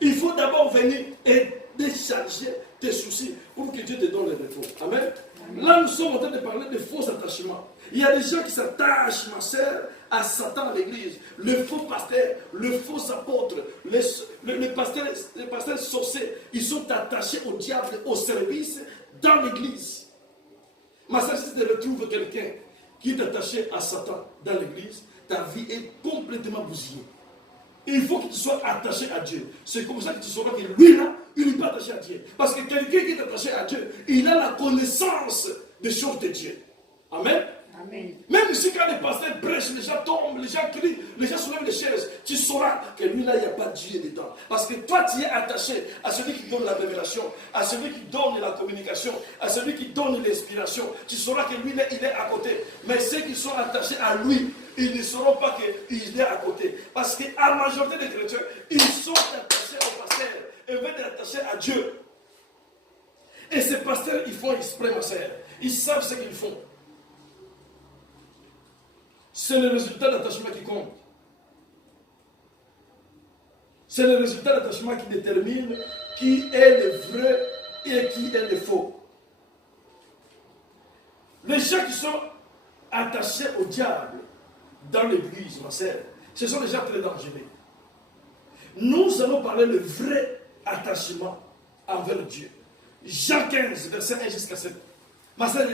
Il faut d'abord venir et décharger tes soucis pour que Dieu te donne le repos. Amen. Là, nous sommes en train de parler de faux attachements. Il y a des gens qui s'attachent, ma sœur, à Satan à l'église. Le faux pasteur, le faux apôtre, les pasteurs sorciers, ils sont attachés au diable, au service dans l'église. Ma sœur, si tu retrouves quelqu'un qui est attaché à Satan dans l'église, ta vie est complètement bousillée. Il faut que tu sois attaché à Dieu. C'est comme ça que tu sauras que lui-là, il n'est pas attaché à Dieu. Parce que quelqu'un qui est attaché à Dieu, il a la connaissance des choses de Dieu. Amen. Amen. Même si quand les pasteurs prêchent, les gens tombent, les gens crient, les gens soulèvent les chaises, tu sauras que lui-là, il n'y a pas de Dieu dedans. Parce que toi, tu es attaché à celui qui donne la révélation, à celui qui donne la communication, à celui qui donne l'inspiration. Tu sauras que lui-là, il est à côté. Mais ceux qui sont attachés à lui, ils ne sauront pas qu'il est à côté. Parce qu'à la majorité des chrétiens, ils sont attachés au pasteur, au lieu d'être attachés à Dieu. Et ces pasteurs, ils font exprès, ma sœur. Ils savent ce qu'ils font. C'est le résultat d'attachement qui compte. C'est le résultat d'attachement qui détermine qui est le vrai et qui est le faux. Les gens qui sont attachés au diable dans l'église, ma sœur, ce sont des gens très dangereux. Nous allons parler le vrai attachement envers Dieu. Jean 15, verset 1 jusqu'à 7. Ma sœur,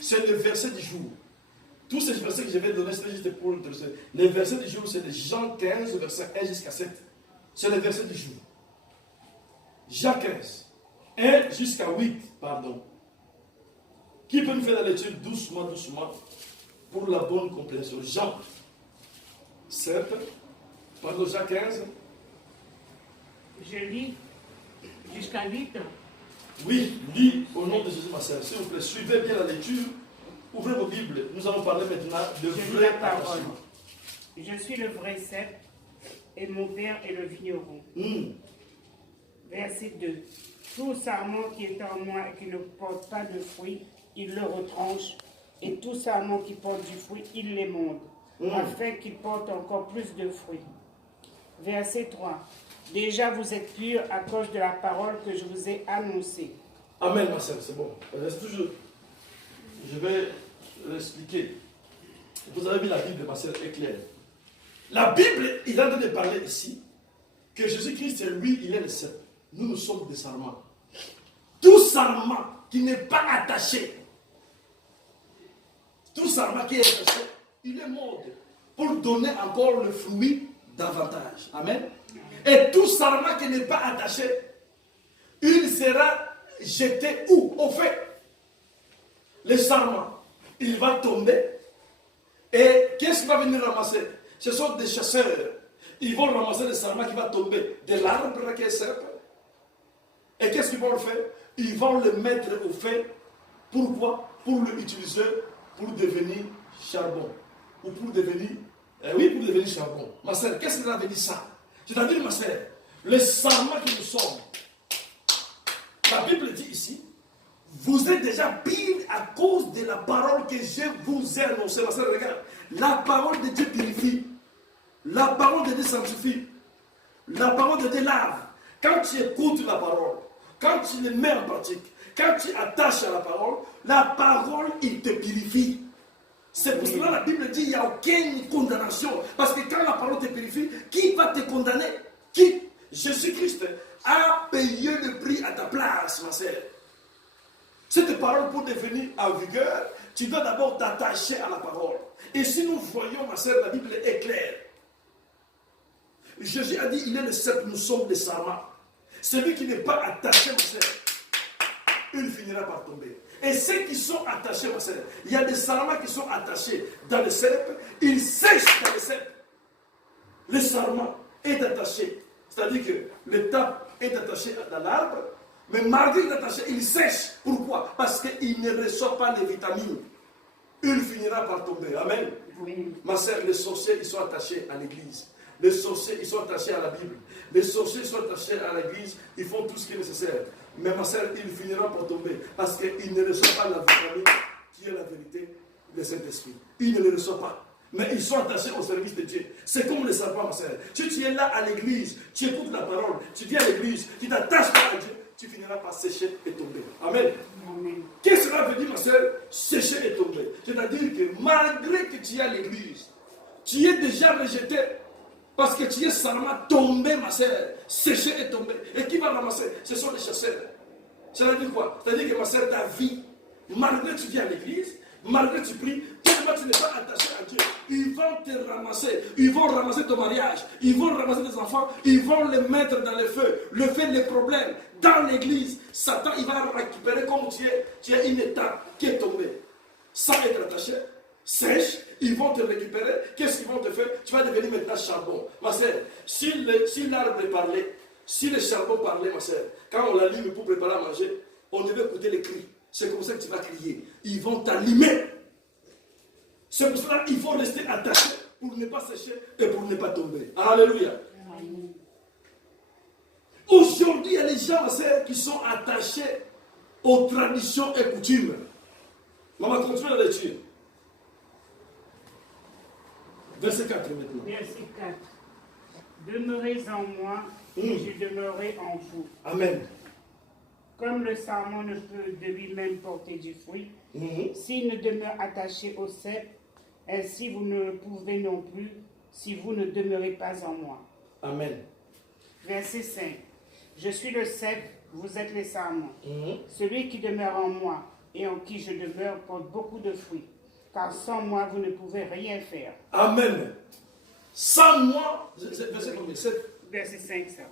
c'est le verset du jour. Tous ces versets que je vais donner, c'est juste pour le verset. Les versets du jour, c'est de Jean 15, verset 1 jusqu'à 7. C'est le verset du jour. Jean 15, 1 jusqu'à 8, pardon. Qui peut nous faire la lecture doucement, doucement, pour la bonne compréhension? Jean 7, pardon, Jean 15. Je lis jusqu'à 8. Oui, lis au nom de Jésus, ma sœur. S'il vous plaît, suivez bien la lecture. Ouvrez vos Bibles. Nous allons parler maintenant de vrai attachement. Je suis le vrai cep et mon père est le vigneron. Verset 2. Tout sarment qui est en moi et qui ne porte pas de fruit, il le retranche. Et tout sarment qui porte du fruit, il l'émonde, afin qu'il porte encore plus de fruits. Verset 3. Déjà vous êtes purs à cause de la parole que je vous ai annoncée. Amen, ma sœur, c'est bon. Reste toujours. Je vais l'expliquer. Vous avez vu la Bible, ma sœur, est claire. La Bible, il est en train de parler ici que Jésus-Christ, lui, il est le seul. Nous sommes des sarments. Tout sarment qui n'est pas attaché, tout sarment qui est attaché, il est mort pour donner encore le fruit davantage. Amen. Et tout sarment qui n'est pas attaché, il sera jeté où? Au fait. Le sarment, il va tomber. Et qu'est-ce qu'il va venir ramasser? Ce sont des chasseurs. Ils vont ramasser le sarment qui va tomber de l'arbre qui est serpent. Et qu'est-ce qu'ils vont le faire? Ils vont le mettre au feu. Pourquoi? Pour l'utiliser pour devenir charbon. Ou pour devenir... oui, pour devenir charbon. Ma sœur, qu'est-ce que ça veut dire ça? C'est-à-dire, ma sœur, le sarment que nous sommes, la Bible dit ici, vous êtes déjà pire à cause de la parole que je vous ai annoncée. Ma sœur, regarde, la parole de Dieu purifie. La parole de Dieu sanctifie. La parole de Dieu lave. Quand tu écoutes la parole, quand tu le mets en pratique, quand tu attaches à la parole, il te purifie. C'est pour cela que la Bible dit qu'il n'y a aucune condamnation. Parce que quand la parole te purifie, qui va te condamner? Qui? Jésus-Christ a payé le prix à ta place, ma sœur. Cette parole, pour devenir en vigueur, tu dois d'abord t'attacher à la parole. Et si nous voyons, ma sœur, la Bible est claire. Jésus a dit, il est le seul, nous sommes des sarments. Celui qui n'est pas attaché, ma sœur, il finira par tomber. Et ceux qui sont attachés, ma sœur, il y a des sarments qui sont attachés dans le cèpe, ils sèchent dans le cèpe. Le sarment est attaché, c'est-à-dire que le tape est attaché dans l'arbre, mais malgré qu'il est attaché, il sèche. Pourquoi? Parce qu'il ne reçoit pas les vitamines. Il finira par tomber. Amen. Oui. Ma sœur, les sorciers, ils sont attachés à l'église. Les sorciers, ils sont attachés à la Bible. Les sorciers sont attachés à l'église. Ils font tout ce qui est nécessaire. Mais ma sœur, il finira par tomber. Parce qu'il ne reçoit pas la vitamine qui est la vérité de Saint-Esprit. Il ne le reçoit pas. Mais ils sont attachés au service de Dieu. C'est comme les serpents, ma sœur. Si tu es là à l'église, tu écoutes la parole, tu viens à l'église, tu t'attaches pas à Dieu, tu finiras par sécher et tomber. Amen. Amen. Qu'est-ce que cela veut dire, ma sœur? Sécher et tomber. C'est-à-dire que malgré que tu es à l'église, tu es déjà rejeté. Parce que tu es seulement tombé, ma sœur. Séché et tombé. Et qui va ramasser? Ce sont les chasseurs. Ça veut dire quoi? C'est-à-dire que, ma sœur, ta vie, malgré que tu viens à l'église, malgré que tu pries, tellement tu n'es pas attaché à Dieu, ils vont te ramasser. Ils vont ramasser ton mariage. Ils vont ramasser tes enfants. Ils vont les mettre dans le feu. Le fait, les problèmes. Dans l'église, Satan, il va récupérer comme tu es une étape qui est tombée. Sans être attaché, sèche, ils vont te récupérer. Qu'est-ce qu'ils vont te faire? Tu vas devenir maintenant charbon. Ma sœur, si l'arbre parlait, si le charbon parlait, ma sœur, quand on l'allume pour préparer à manger, on devait écouter les cris. C'est comme ça que tu vas crier. Ils vont t'allumer. C'est pour cela qu'il faut rester attaché pour ne pas sécher et pour ne pas tomber. Alléluia. Aujourd'hui, il y a les gens, ma sœur, qui sont attachés aux traditions et coutumes. Maman, continue la lecture. Verset 4 maintenant. Verset 4. Demeurez en moi et je demeurerai en vous. Amen. Comme le sarment ne peut de lui-même porter du fruit, s'il ne demeure attaché au cep, ainsi vous ne pouvez non plus si vous ne demeurez pas en moi. Amen. Verset 5. Je suis le cep, vous êtes les sarments. Celui qui demeure en moi et en qui je demeure porte beaucoup de fruits. Car sans moi, vous ne pouvez rien faire. Amen. Sans moi, verset combien? Verset 5, ça.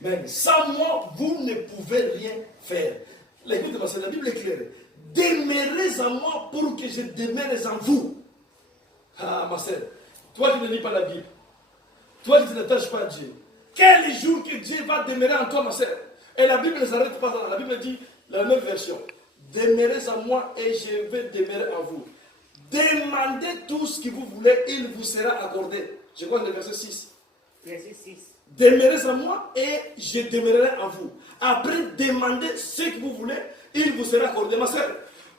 Mais sans moi, vous ne pouvez rien faire. L'écoute de la Bible est claire. Demeurez en moi pour que je demeure en vous. Ah, ma sœur, toi qui ne lis pas la Bible, toi qui ne t'attaches pas à Dieu, quel jour que Dieu va demeurer en toi, ma sœur? Et la Bible ne s'arrête pas là. La Bible dit, la même version, demeurez en moi et je vais demeurer en vous. Demandez tout ce que vous voulez, il vous sera accordé. Je crois que le verset 6. Verset 6. Demeurez en moi et je demeurerai en vous. Après, demandez ce que vous voulez, il vous sera accordé. Ma soeur,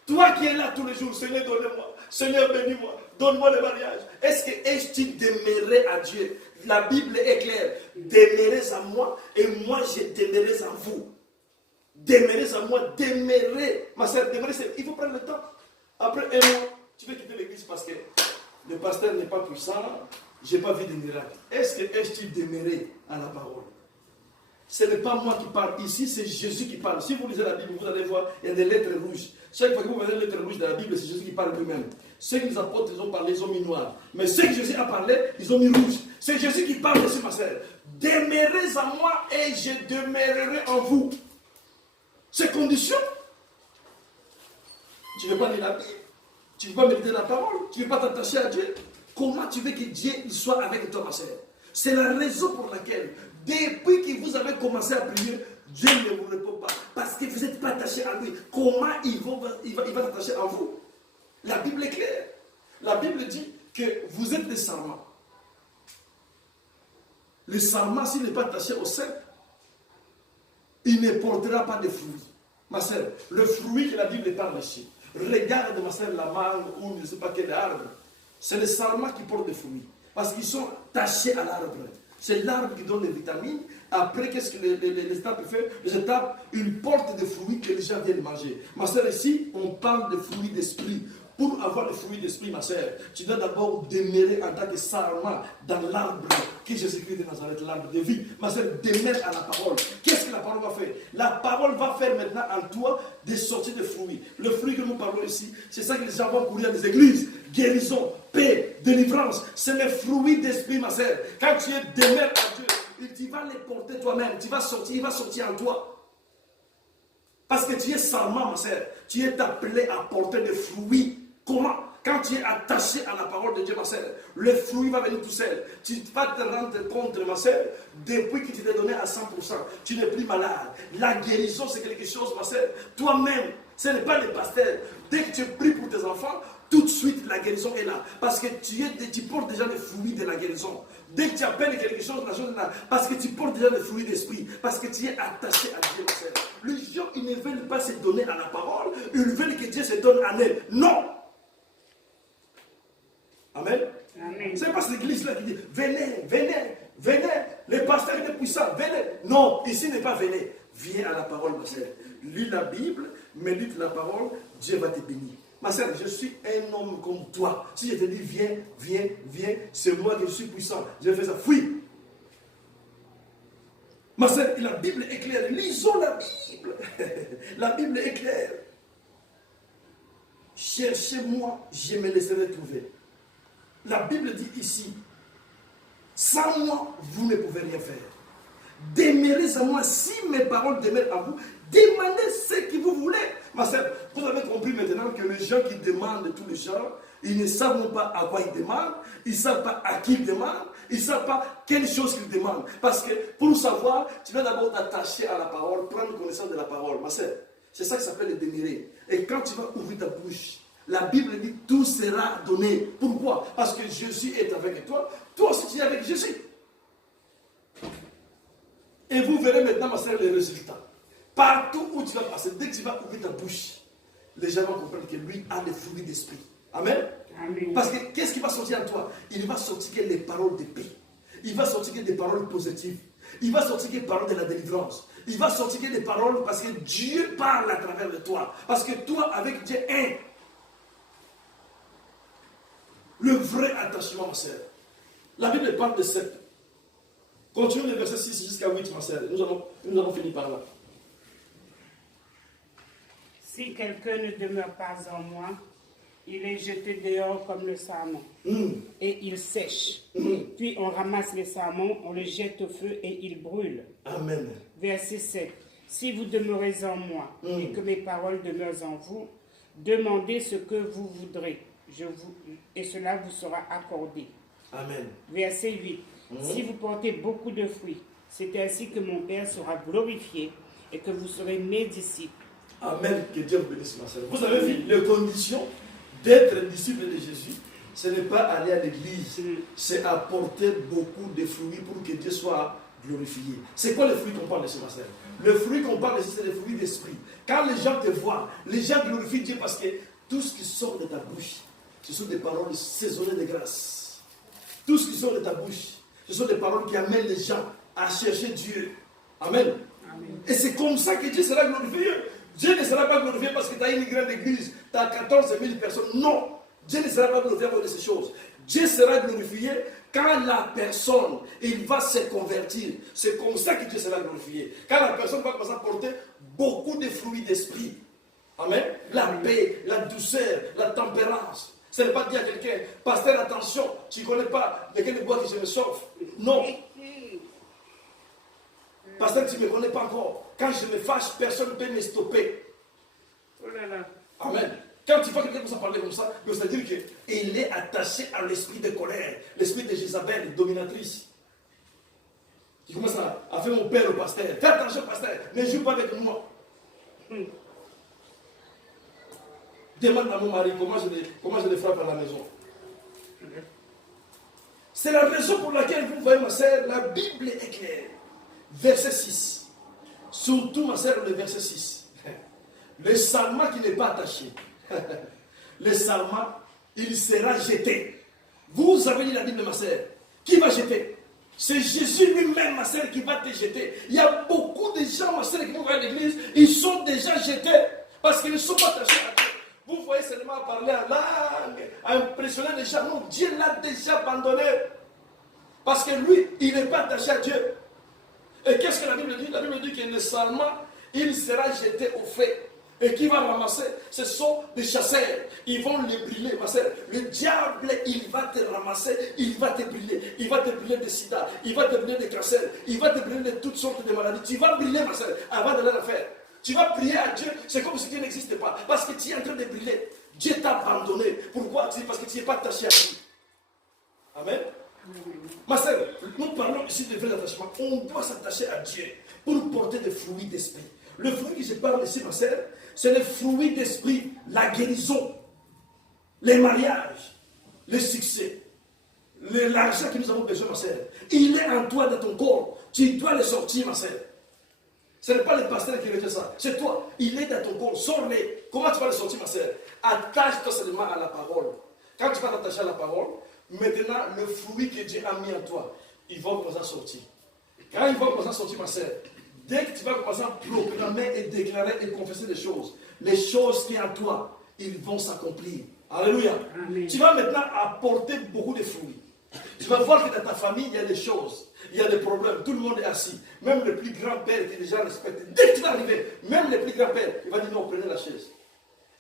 toi qui es là tous les jours, Seigneur, donne-moi, Seigneur, bénis-moi, donne-moi le mariage. Est-ce que tu demeurerais à Dieu? La Bible est claire. Demeurez en moi et moi je demeurerai en vous. Demeurez en moi, demeurez. Ma soeur, demeurez, il faut prendre le temps. Après un mois, tu veux quitter l'église parce que le pasteur n'est pas puissant, je n'ai pas vu de miracle. Est-ce qu'il demeurait à la parole? Ce n'est pas moi qui parle ici, c'est Jésus qui parle. Si vous lisez la Bible, vous allez voir, il y a des lettres rouges. Chaque fois que vous voyez des lettres rouges dans la Bible, c'est Jésus qui parle lui-même. Ceux que les apôtres ils ont parlé, ils ont mis noir. Mais ceux que Jésus a parlé, ils ont mis rouge. C'est Jésus qui parle ici, ma sœur. Demeurez en moi et je demeurerai en vous. C'est condition. Tu ne veux pas lire la Bible, tu ne veux pas méditer la parole, tu ne veux pas t'attacher à Dieu. Comment tu veux que Dieu soit avec toi, ma sœur? C'est la raison pour laquelle, depuis que vous avez commencé à prier, Dieu ne vous répond pas. Parce que vous n'êtes pas attaché à lui. Comment il va s'attacher à vous? La Bible est claire. La Bible dit que vous êtes des sarments. Le sarment, s'il n'est pas attaché au cep, il ne portera pas de fruits. Ma sœur, le fruit que la Bible parle ici, regarde, ma sœur, la mangue ou je ne sais pas quel arbre. C'est le sarment qui porte des fruits. Parce qu'ils sont attachés à l'arbre. C'est l'arbre qui donne les vitamines. Après, qu'est-ce que les étapes font? Les étapes, ils portent des fruits que les gens viennent manger. Ma sœur, ici, on parle de fruits d'esprit. Pour avoir le fruit d'esprit, ma sœur, tu dois d'abord demeurer en tant que sarment dans l'arbre qui est Jésus-Christ de Nazareth, l'arbre de vie. Ma sœur, demeure à la parole. Qu'est-ce que la parole va faire? La parole va faire maintenant en toi des sorties de fruits. Le fruit que nous parlons ici, c'est ça que les gens vont courir des églises. Guérison, paix, délivrance. C'est le fruit d'esprit, ma sœur. Quand tu es demeure à Dieu, tu vas les porter toi-même. Tu vas sortir, il va sortir en toi. Parce que tu es sarment, ma sœur. Tu es appelé à porter des fruits. Comment? Quand tu es attaché à la parole de Dieu, ma sœur, le fruit va venir tout seul. Tu vas te rendre compte, ma sœur, depuis que tu t'es donné à 100%, tu n'es plus malade. La guérison, c'est quelque chose, ma sœur. Toi-même, ce n'est pas le pasteur. Dès que tu pries pour tes enfants, tout de suite, la guérison est là. Parce que tu portes déjà les fruits de la guérison. Dès que tu appelles quelque chose, la chose est là. Parce que tu portes déjà les fruits d'esprit. Parce que tu es attaché à Dieu, ma sœur. Les gens, ils ne veulent pas se donner à la parole. Ils veulent que Dieu se donne à eux. Non! Amen. Amen. Ce n'est pas l'église là qui dit venez, venez, venez. Le pasteur est puissant, venez. Non, ici n'est pas venez. Viens à la parole, ma sœur. Lis la Bible, médite la parole, Dieu va te bénir. Ma sœur, je suis un homme comme toi. Si je te dis viens, viens, viens, c'est moi qui suis puissant. Je fais ça, fuis. Ma sœur, la Bible est claire. Lisons la Bible. La Bible est claire. Cherchez-moi, je me laisserai trouver. La Bible dit ici, sans moi, vous ne pouvez rien faire. Demeurez en moi, si mes paroles demeurent en vous, demandez ce que vous voulez. Ma sœur, vous avez compris maintenant que les gens qui demandent tous les gens, ils ne savent pas à quoi ils demandent, ils ne savent pas à qui ils demandent, ils ne savent pas quelle chose qu'ils demandent. Parce que pour savoir, tu dois d'abord t'attacher à la parole, prendre connaissance de la parole. Ma sœur, c'est ça qui s'appelle le demeurer. Et quand tu vas ouvrir ta bouche, la Bible dit tout sera donné. Pourquoi? Parce que Jésus est avec toi. Toi aussi tu es avec Jésus. Et vous verrez maintenant, ma sœur, les résultats. Partout où tu vas passer, dès que tu vas ouvrir ta bouche, les gens vont comprendre que lui a des fruits d'esprit. Amen. Amen. Parce que qu'est-ce qui va sortir en toi? Il va sortir que les paroles de paix. Il va sortir que des paroles positives. Il va sortir que des paroles de la délivrance. Il va sortir que des paroles parce que Dieu parle à travers de toi. Parce que toi, avec Dieu, le vrai attachement, ma sœur. La Bible parle de 7. Continuons le verset 6 jusqu'à 8, ma sœur. Nous allons finir par là. Si quelqu'un ne demeure pas en moi, il est jeté dehors comme le sarment. Et il sèche. Puis on ramasse les sarments, on les jette au feu et ils brûlent. Amen. Verset 7. Si vous demeurez en moi et que mes paroles demeurent en vous, demandez ce que vous voudrez. Et cela vous sera accordé. Amen. Verset 8. Si vous portez beaucoup de fruits, c'est ainsi que mon Père sera glorifié et que vous serez mes disciples. Amen. Que Dieu vous bénisse, ma sœur. Vous avez vu, les conditions d'être disciple de Jésus, ce n'est pas aller à l'église, c'est apporter beaucoup de fruits pour que Dieu soit glorifié. C'est quoi le fruit qu'on parle ici, ma sœur? Le fruit qu'on parle ici, c'est le fruit d'esprit. Quand les gens te voient, les gens glorifient Dieu parce que tout ce qui sort de ta bouche, ce sont des paroles assaisonnées de grâce. Tout ce qui sort de ta bouche, ce sont des paroles qui amènent les gens à chercher Dieu. Amen. Amen. Et c'est comme ça que Dieu sera glorifié. Dieu ne sera pas glorifié parce que tu as une grande église, tu as 14 000 personnes. Non, Dieu ne sera pas glorifié pour ces choses. Dieu sera glorifié quand la personne, il va se convertir, c'est comme ça que Dieu sera glorifié. Quand la personne va commencer à porter beaucoup de fruits d'esprit. Amen. La paix, la douceur, la tempérance. Ce n'est pas dire à quelqu'un, pasteur, attention, tu ne connais pas de quel bois que je me sauve. Non. Pasteur, tu ne me connais pas encore. Quand je me fâche, personne ne peut me stopper. Oh là là. Amen. Quand tu vois quelqu'un comme ça parler comme ça, c'est-à-dire qu'il est attaché à l'esprit de colère, l'esprit de Jézabel, dominatrice. Qui commence à faire mon père au pasteur. Fais attention, pasteur, ne joue pas avec moi. Demande à mon mari comment je le frappe à la maison. C'est la raison pour laquelle vous voyez, ma soeur, la Bible est claire. Verset 6. Surtout, ma soeur, le verset 6. Le salma qui n'est pas attaché. Le salma, il sera jeté. Vous avez lu la Bible, ma soeur. Qui va jeter? C'est Jésus lui-même, ma soeur, qui va te jeter. Il y a beaucoup de gens, ma soeur, qui vont voir l'église, ils sont déjà jetés parce qu'ils ne sont pas attachés à Dieu. Vous voyez seulement parler en langue, à impressionner les gens. Non, Dieu l'a déjà abandonné. Parce que lui, il n'est pas attaché à Dieu. Et qu'est-ce que la Bible dit? La Bible dit que le salma, il sera jeté au feu. Et qui va ramasser? Ce sont des chasseurs. Ils vont les brûler. Le diable, il va te ramasser, il va te brûler. Il va te brûler de sida, il va te brûler de cancer, il va te brûler de toutes sortes de maladies. Tu vas brûler, ma soeur, avant de le faire. Tu vas prier à Dieu, c'est comme si Dieu n'existait pas. Parce que tu es en train de brûler. Dieu t'a abandonné. Pourquoi? Parce que tu n'es pas attaché à lui. Amen. Ma soeur, nous parlons ici de vrai attachement. On doit s'attacher à Dieu pour porter des fruits d'esprit. Le fruit que je parle ici, ma soeur, c'est le fruit d'esprit, la guérison, les mariages, le succès, l'argent que nous avons besoin, ma soeur. Il est en toi, dans ton corps. Tu dois le sortir, ma soeur. Ce n'est pas le pasteur qui retient ça, c'est toi. Il est dans ton corps, sors-le. Comment tu vas le sortir, ma soeur? Attache-toi seulement à la parole. Quand tu vas t'attacher à la parole, maintenant, le fruit que Dieu a mis en toi, il va commencer à sortir. Quand il va commencer à sortir, ma soeur, dès que tu vas commencer à proclamer et déclarer et confesser des choses, les choses qui sont en toi, ils vont s'accomplir. Alléluia. Amen. Tu vas maintenant apporter beaucoup de fruits. Tu vas voir que dans ta famille, il y a des choses, il y a des problèmes. Tout le monde est assis. Même le plus grand-père qui est déjà respecté. Dès que tu vas arriver, même le plus grand-père, il va dire non, prenez la chaise.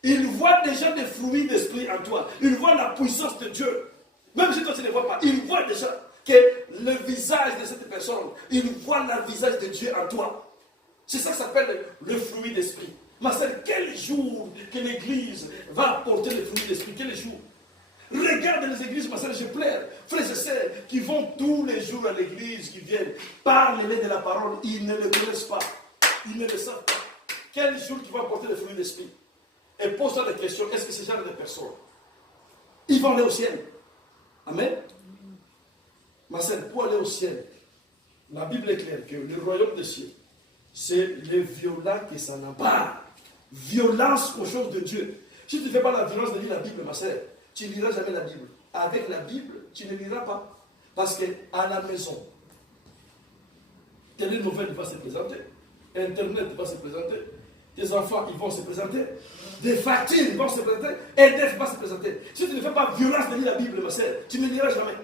Il voit déjà des fruits d'esprit en toi. Il voit la puissance de Dieu. Même si toi tu ne le vois pas, il voit déjà que le visage de cette personne, il voit le visage de Dieu en toi. C'est ça qui s'appelle le fruit d'esprit. Ma soeur, quel jour que l'église va apporter le fruit d'esprit? Quel jour? Regarde les églises, ma soeur, je pleure. Frères et sœurs qui vont tous les jours à l'église, qui viennent parler de la parole, ils ne le connaissent pas. Ils ne le savent pas. Quel jour qui va apporter le fruit d'esprit? Et pose-toi des questions. Est-ce que ce genre de personnes, ils vont aller au ciel? Amen. Ma soeur, pour aller au ciel, la Bible est claire que le royaume des cieux, c'est le violent qui s'en empare. Violence aux choses de Dieu. Si tu ne fais pas la violence de lire la Bible, ma soeur, tu ne liras jamais la Bible. Avec la Bible, tu ne liras pas. Parce qu'à la maison, telle nouvelle va se présenter, Internet va se présenter, tes enfants ils vont se présenter, des factures vont se présenter, EDF va se présenter. Si tu ne fais pas violence de lire la Bible, ma soeur, tu ne liras jamais.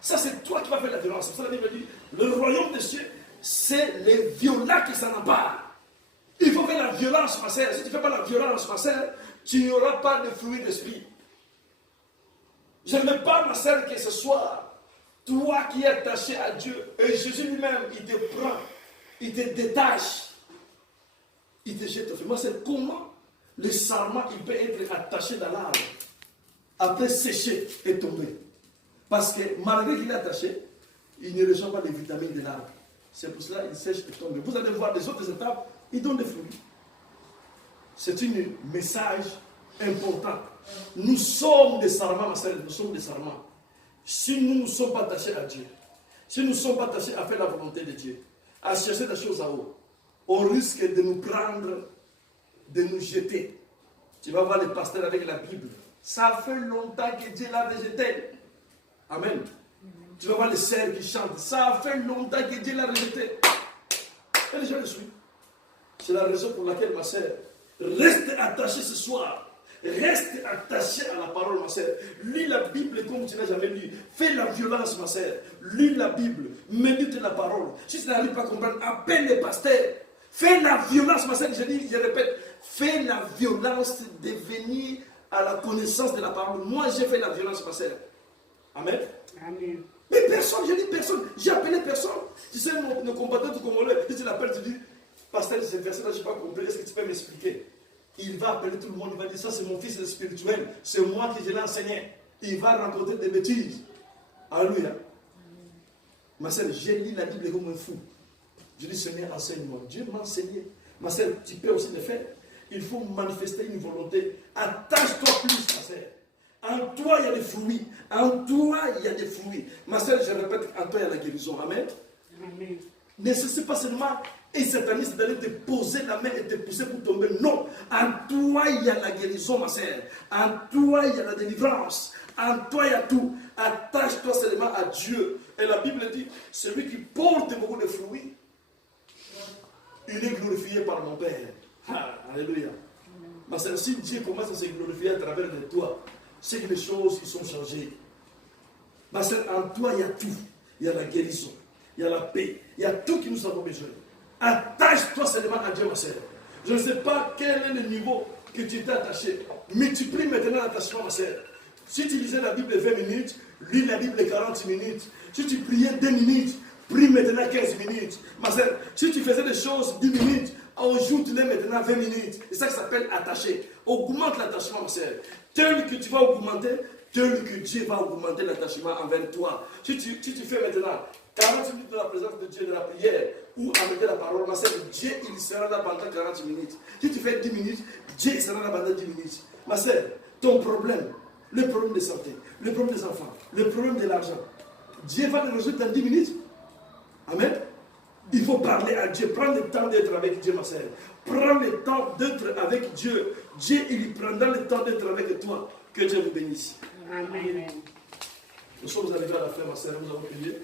Ça, c'est toi qui vas faire la violence. C'est ça la Bible dit. Le royaume des cieux, c'est les violents qui s'en emparent. Il faut faire la violence, ma soeur. Si tu ne fais pas la violence, ma soeur, tu n'auras pas de fruit d'esprit. Je n'aime pas, ma soeur, que ce soit toi qui es attaché à Dieu. Et Jésus lui-même, il te prend, il te détache, il te jette au feu. Moi, c'est comment le sarment, il peut être attaché dans l'arbre, après sécher et tomber. Parce que malgré qu'il est attaché, il ne reçoit pas les vitamines de l'arbre. C'est pour cela qu'il sèche et tombe. Vous allez voir des autres étapes, il donne des fruits. C'est un message important. Nous sommes des sarments, ma soeur, nous sommes des sarments. Si nous ne sommes pas attachés à Dieu, si nous ne sommes pas attachés à faire la volonté de Dieu, à chercher des choses à haut, on risque de nous prendre, de nous jeter. Tu vas voir les pasteurs avec la Bible. Ça fait longtemps que Dieu l'a rejeté. Amen. Tu vas voir les sœurs qui chantent. Ça fait longtemps que Dieu l'a rejeté. Et les gens le suivent. C'est la raison pour laquelle, ma sœur, reste attachée ce soir. Reste attaché à la parole, ma sœur. Lis la Bible comme tu n'as jamais lu. Fais la violence, ma sœur. Lis la Bible. Médite la parole. Si tu n'arrives pas à comprendre, appelle les pasteurs. Fais la violence, ma sœur. Je répète. Fais la violence de venir à la connaissance de la parole. Moi, j'ai fait la violence, ma sœur. Amen. Amen. Mais personne, je dis personne. J'ai appelé personne. Tu sais, nos combattants du Congolais, si tu l'appelles, tu dis, pasteur, ce verset-là, je n'ai pas compris. Est-ce que tu peux m'expliquer? Il va appeler tout le monde, il va dire, ça c'est mon fils spirituel, c'est moi qui je l'ai enseigné. Il va rencontrer des bêtises. Alléluia. Ma soeur, j'ai lu la Bible comme un fou. Je dis, Seigneur, enseigne-moi. Dieu m'a enseigné. Ma soeur, tu peux aussi le faire. Il faut manifester une volonté. Attache-toi plus, ma soeur. En toi, il y a des fruits. En toi, il y a des fruits. Ma soeur, je répète, en toi, il y a la guérison. Amen. Amen. Ne cesse pas seulement et sataniste d'aller te poser la main et te pousser pour tomber. Non. En toi, il y a la guérison, ma soeur. En toi, il y a la délivrance. En toi, il y a tout. Attache-toi seulement à Dieu. Et la Bible dit, celui qui porte beaucoup de fruits, il est glorifié par mon Père. Ah, alléluia. Ma soeur, si Dieu commence à se glorifier à travers de toi, c'est que les choses qui sont changées. Ma soeur, en toi, il y a tout. Il y a la guérison. Il y a la paix. Il y a tout que nous avons besoin. Attache-toi seulement à Dieu, ma soeur. Je ne sais pas quel est le niveau que tu t'es attaché. Multiplie maintenant l'attachement, ma soeur. Si tu lisais la Bible 20 minutes, lis la Bible 40 minutes. Si tu priais 2 minutes, prie maintenant 15 minutes. Ma soeur, si tu faisais des choses 10 minutes, ajoute-les maintenant 20 minutes. C'est ça qui s'appelle attacher. Augmente l'attachement, ma soeur. Tel que tu vas augmenter, tel que Dieu va augmenter l'attachement envers toi. Si tu fais maintenant 40 minutes de la présence de Dieu, de la prière, ou avec la parole, ma soeur, Dieu, il sera là pendant 40 minutes. Si tu fais 10 minutes, Dieu il sera là pendant 10 minutes. Ma soeur, ton problème, le problème de santé, le problème des enfants, le problème de l'argent, Dieu va le résoudre dans 10 minutes. Amen. Il faut parler à Dieu. Prends le temps d'être avec Dieu, ma soeur. Prends le temps d'être avec Dieu. Dieu, il prendra le temps d'être avec toi. Que Dieu vous bénisse. Amen. Nous sommes arrivés à la fin, ma soeur. Nous avons prié.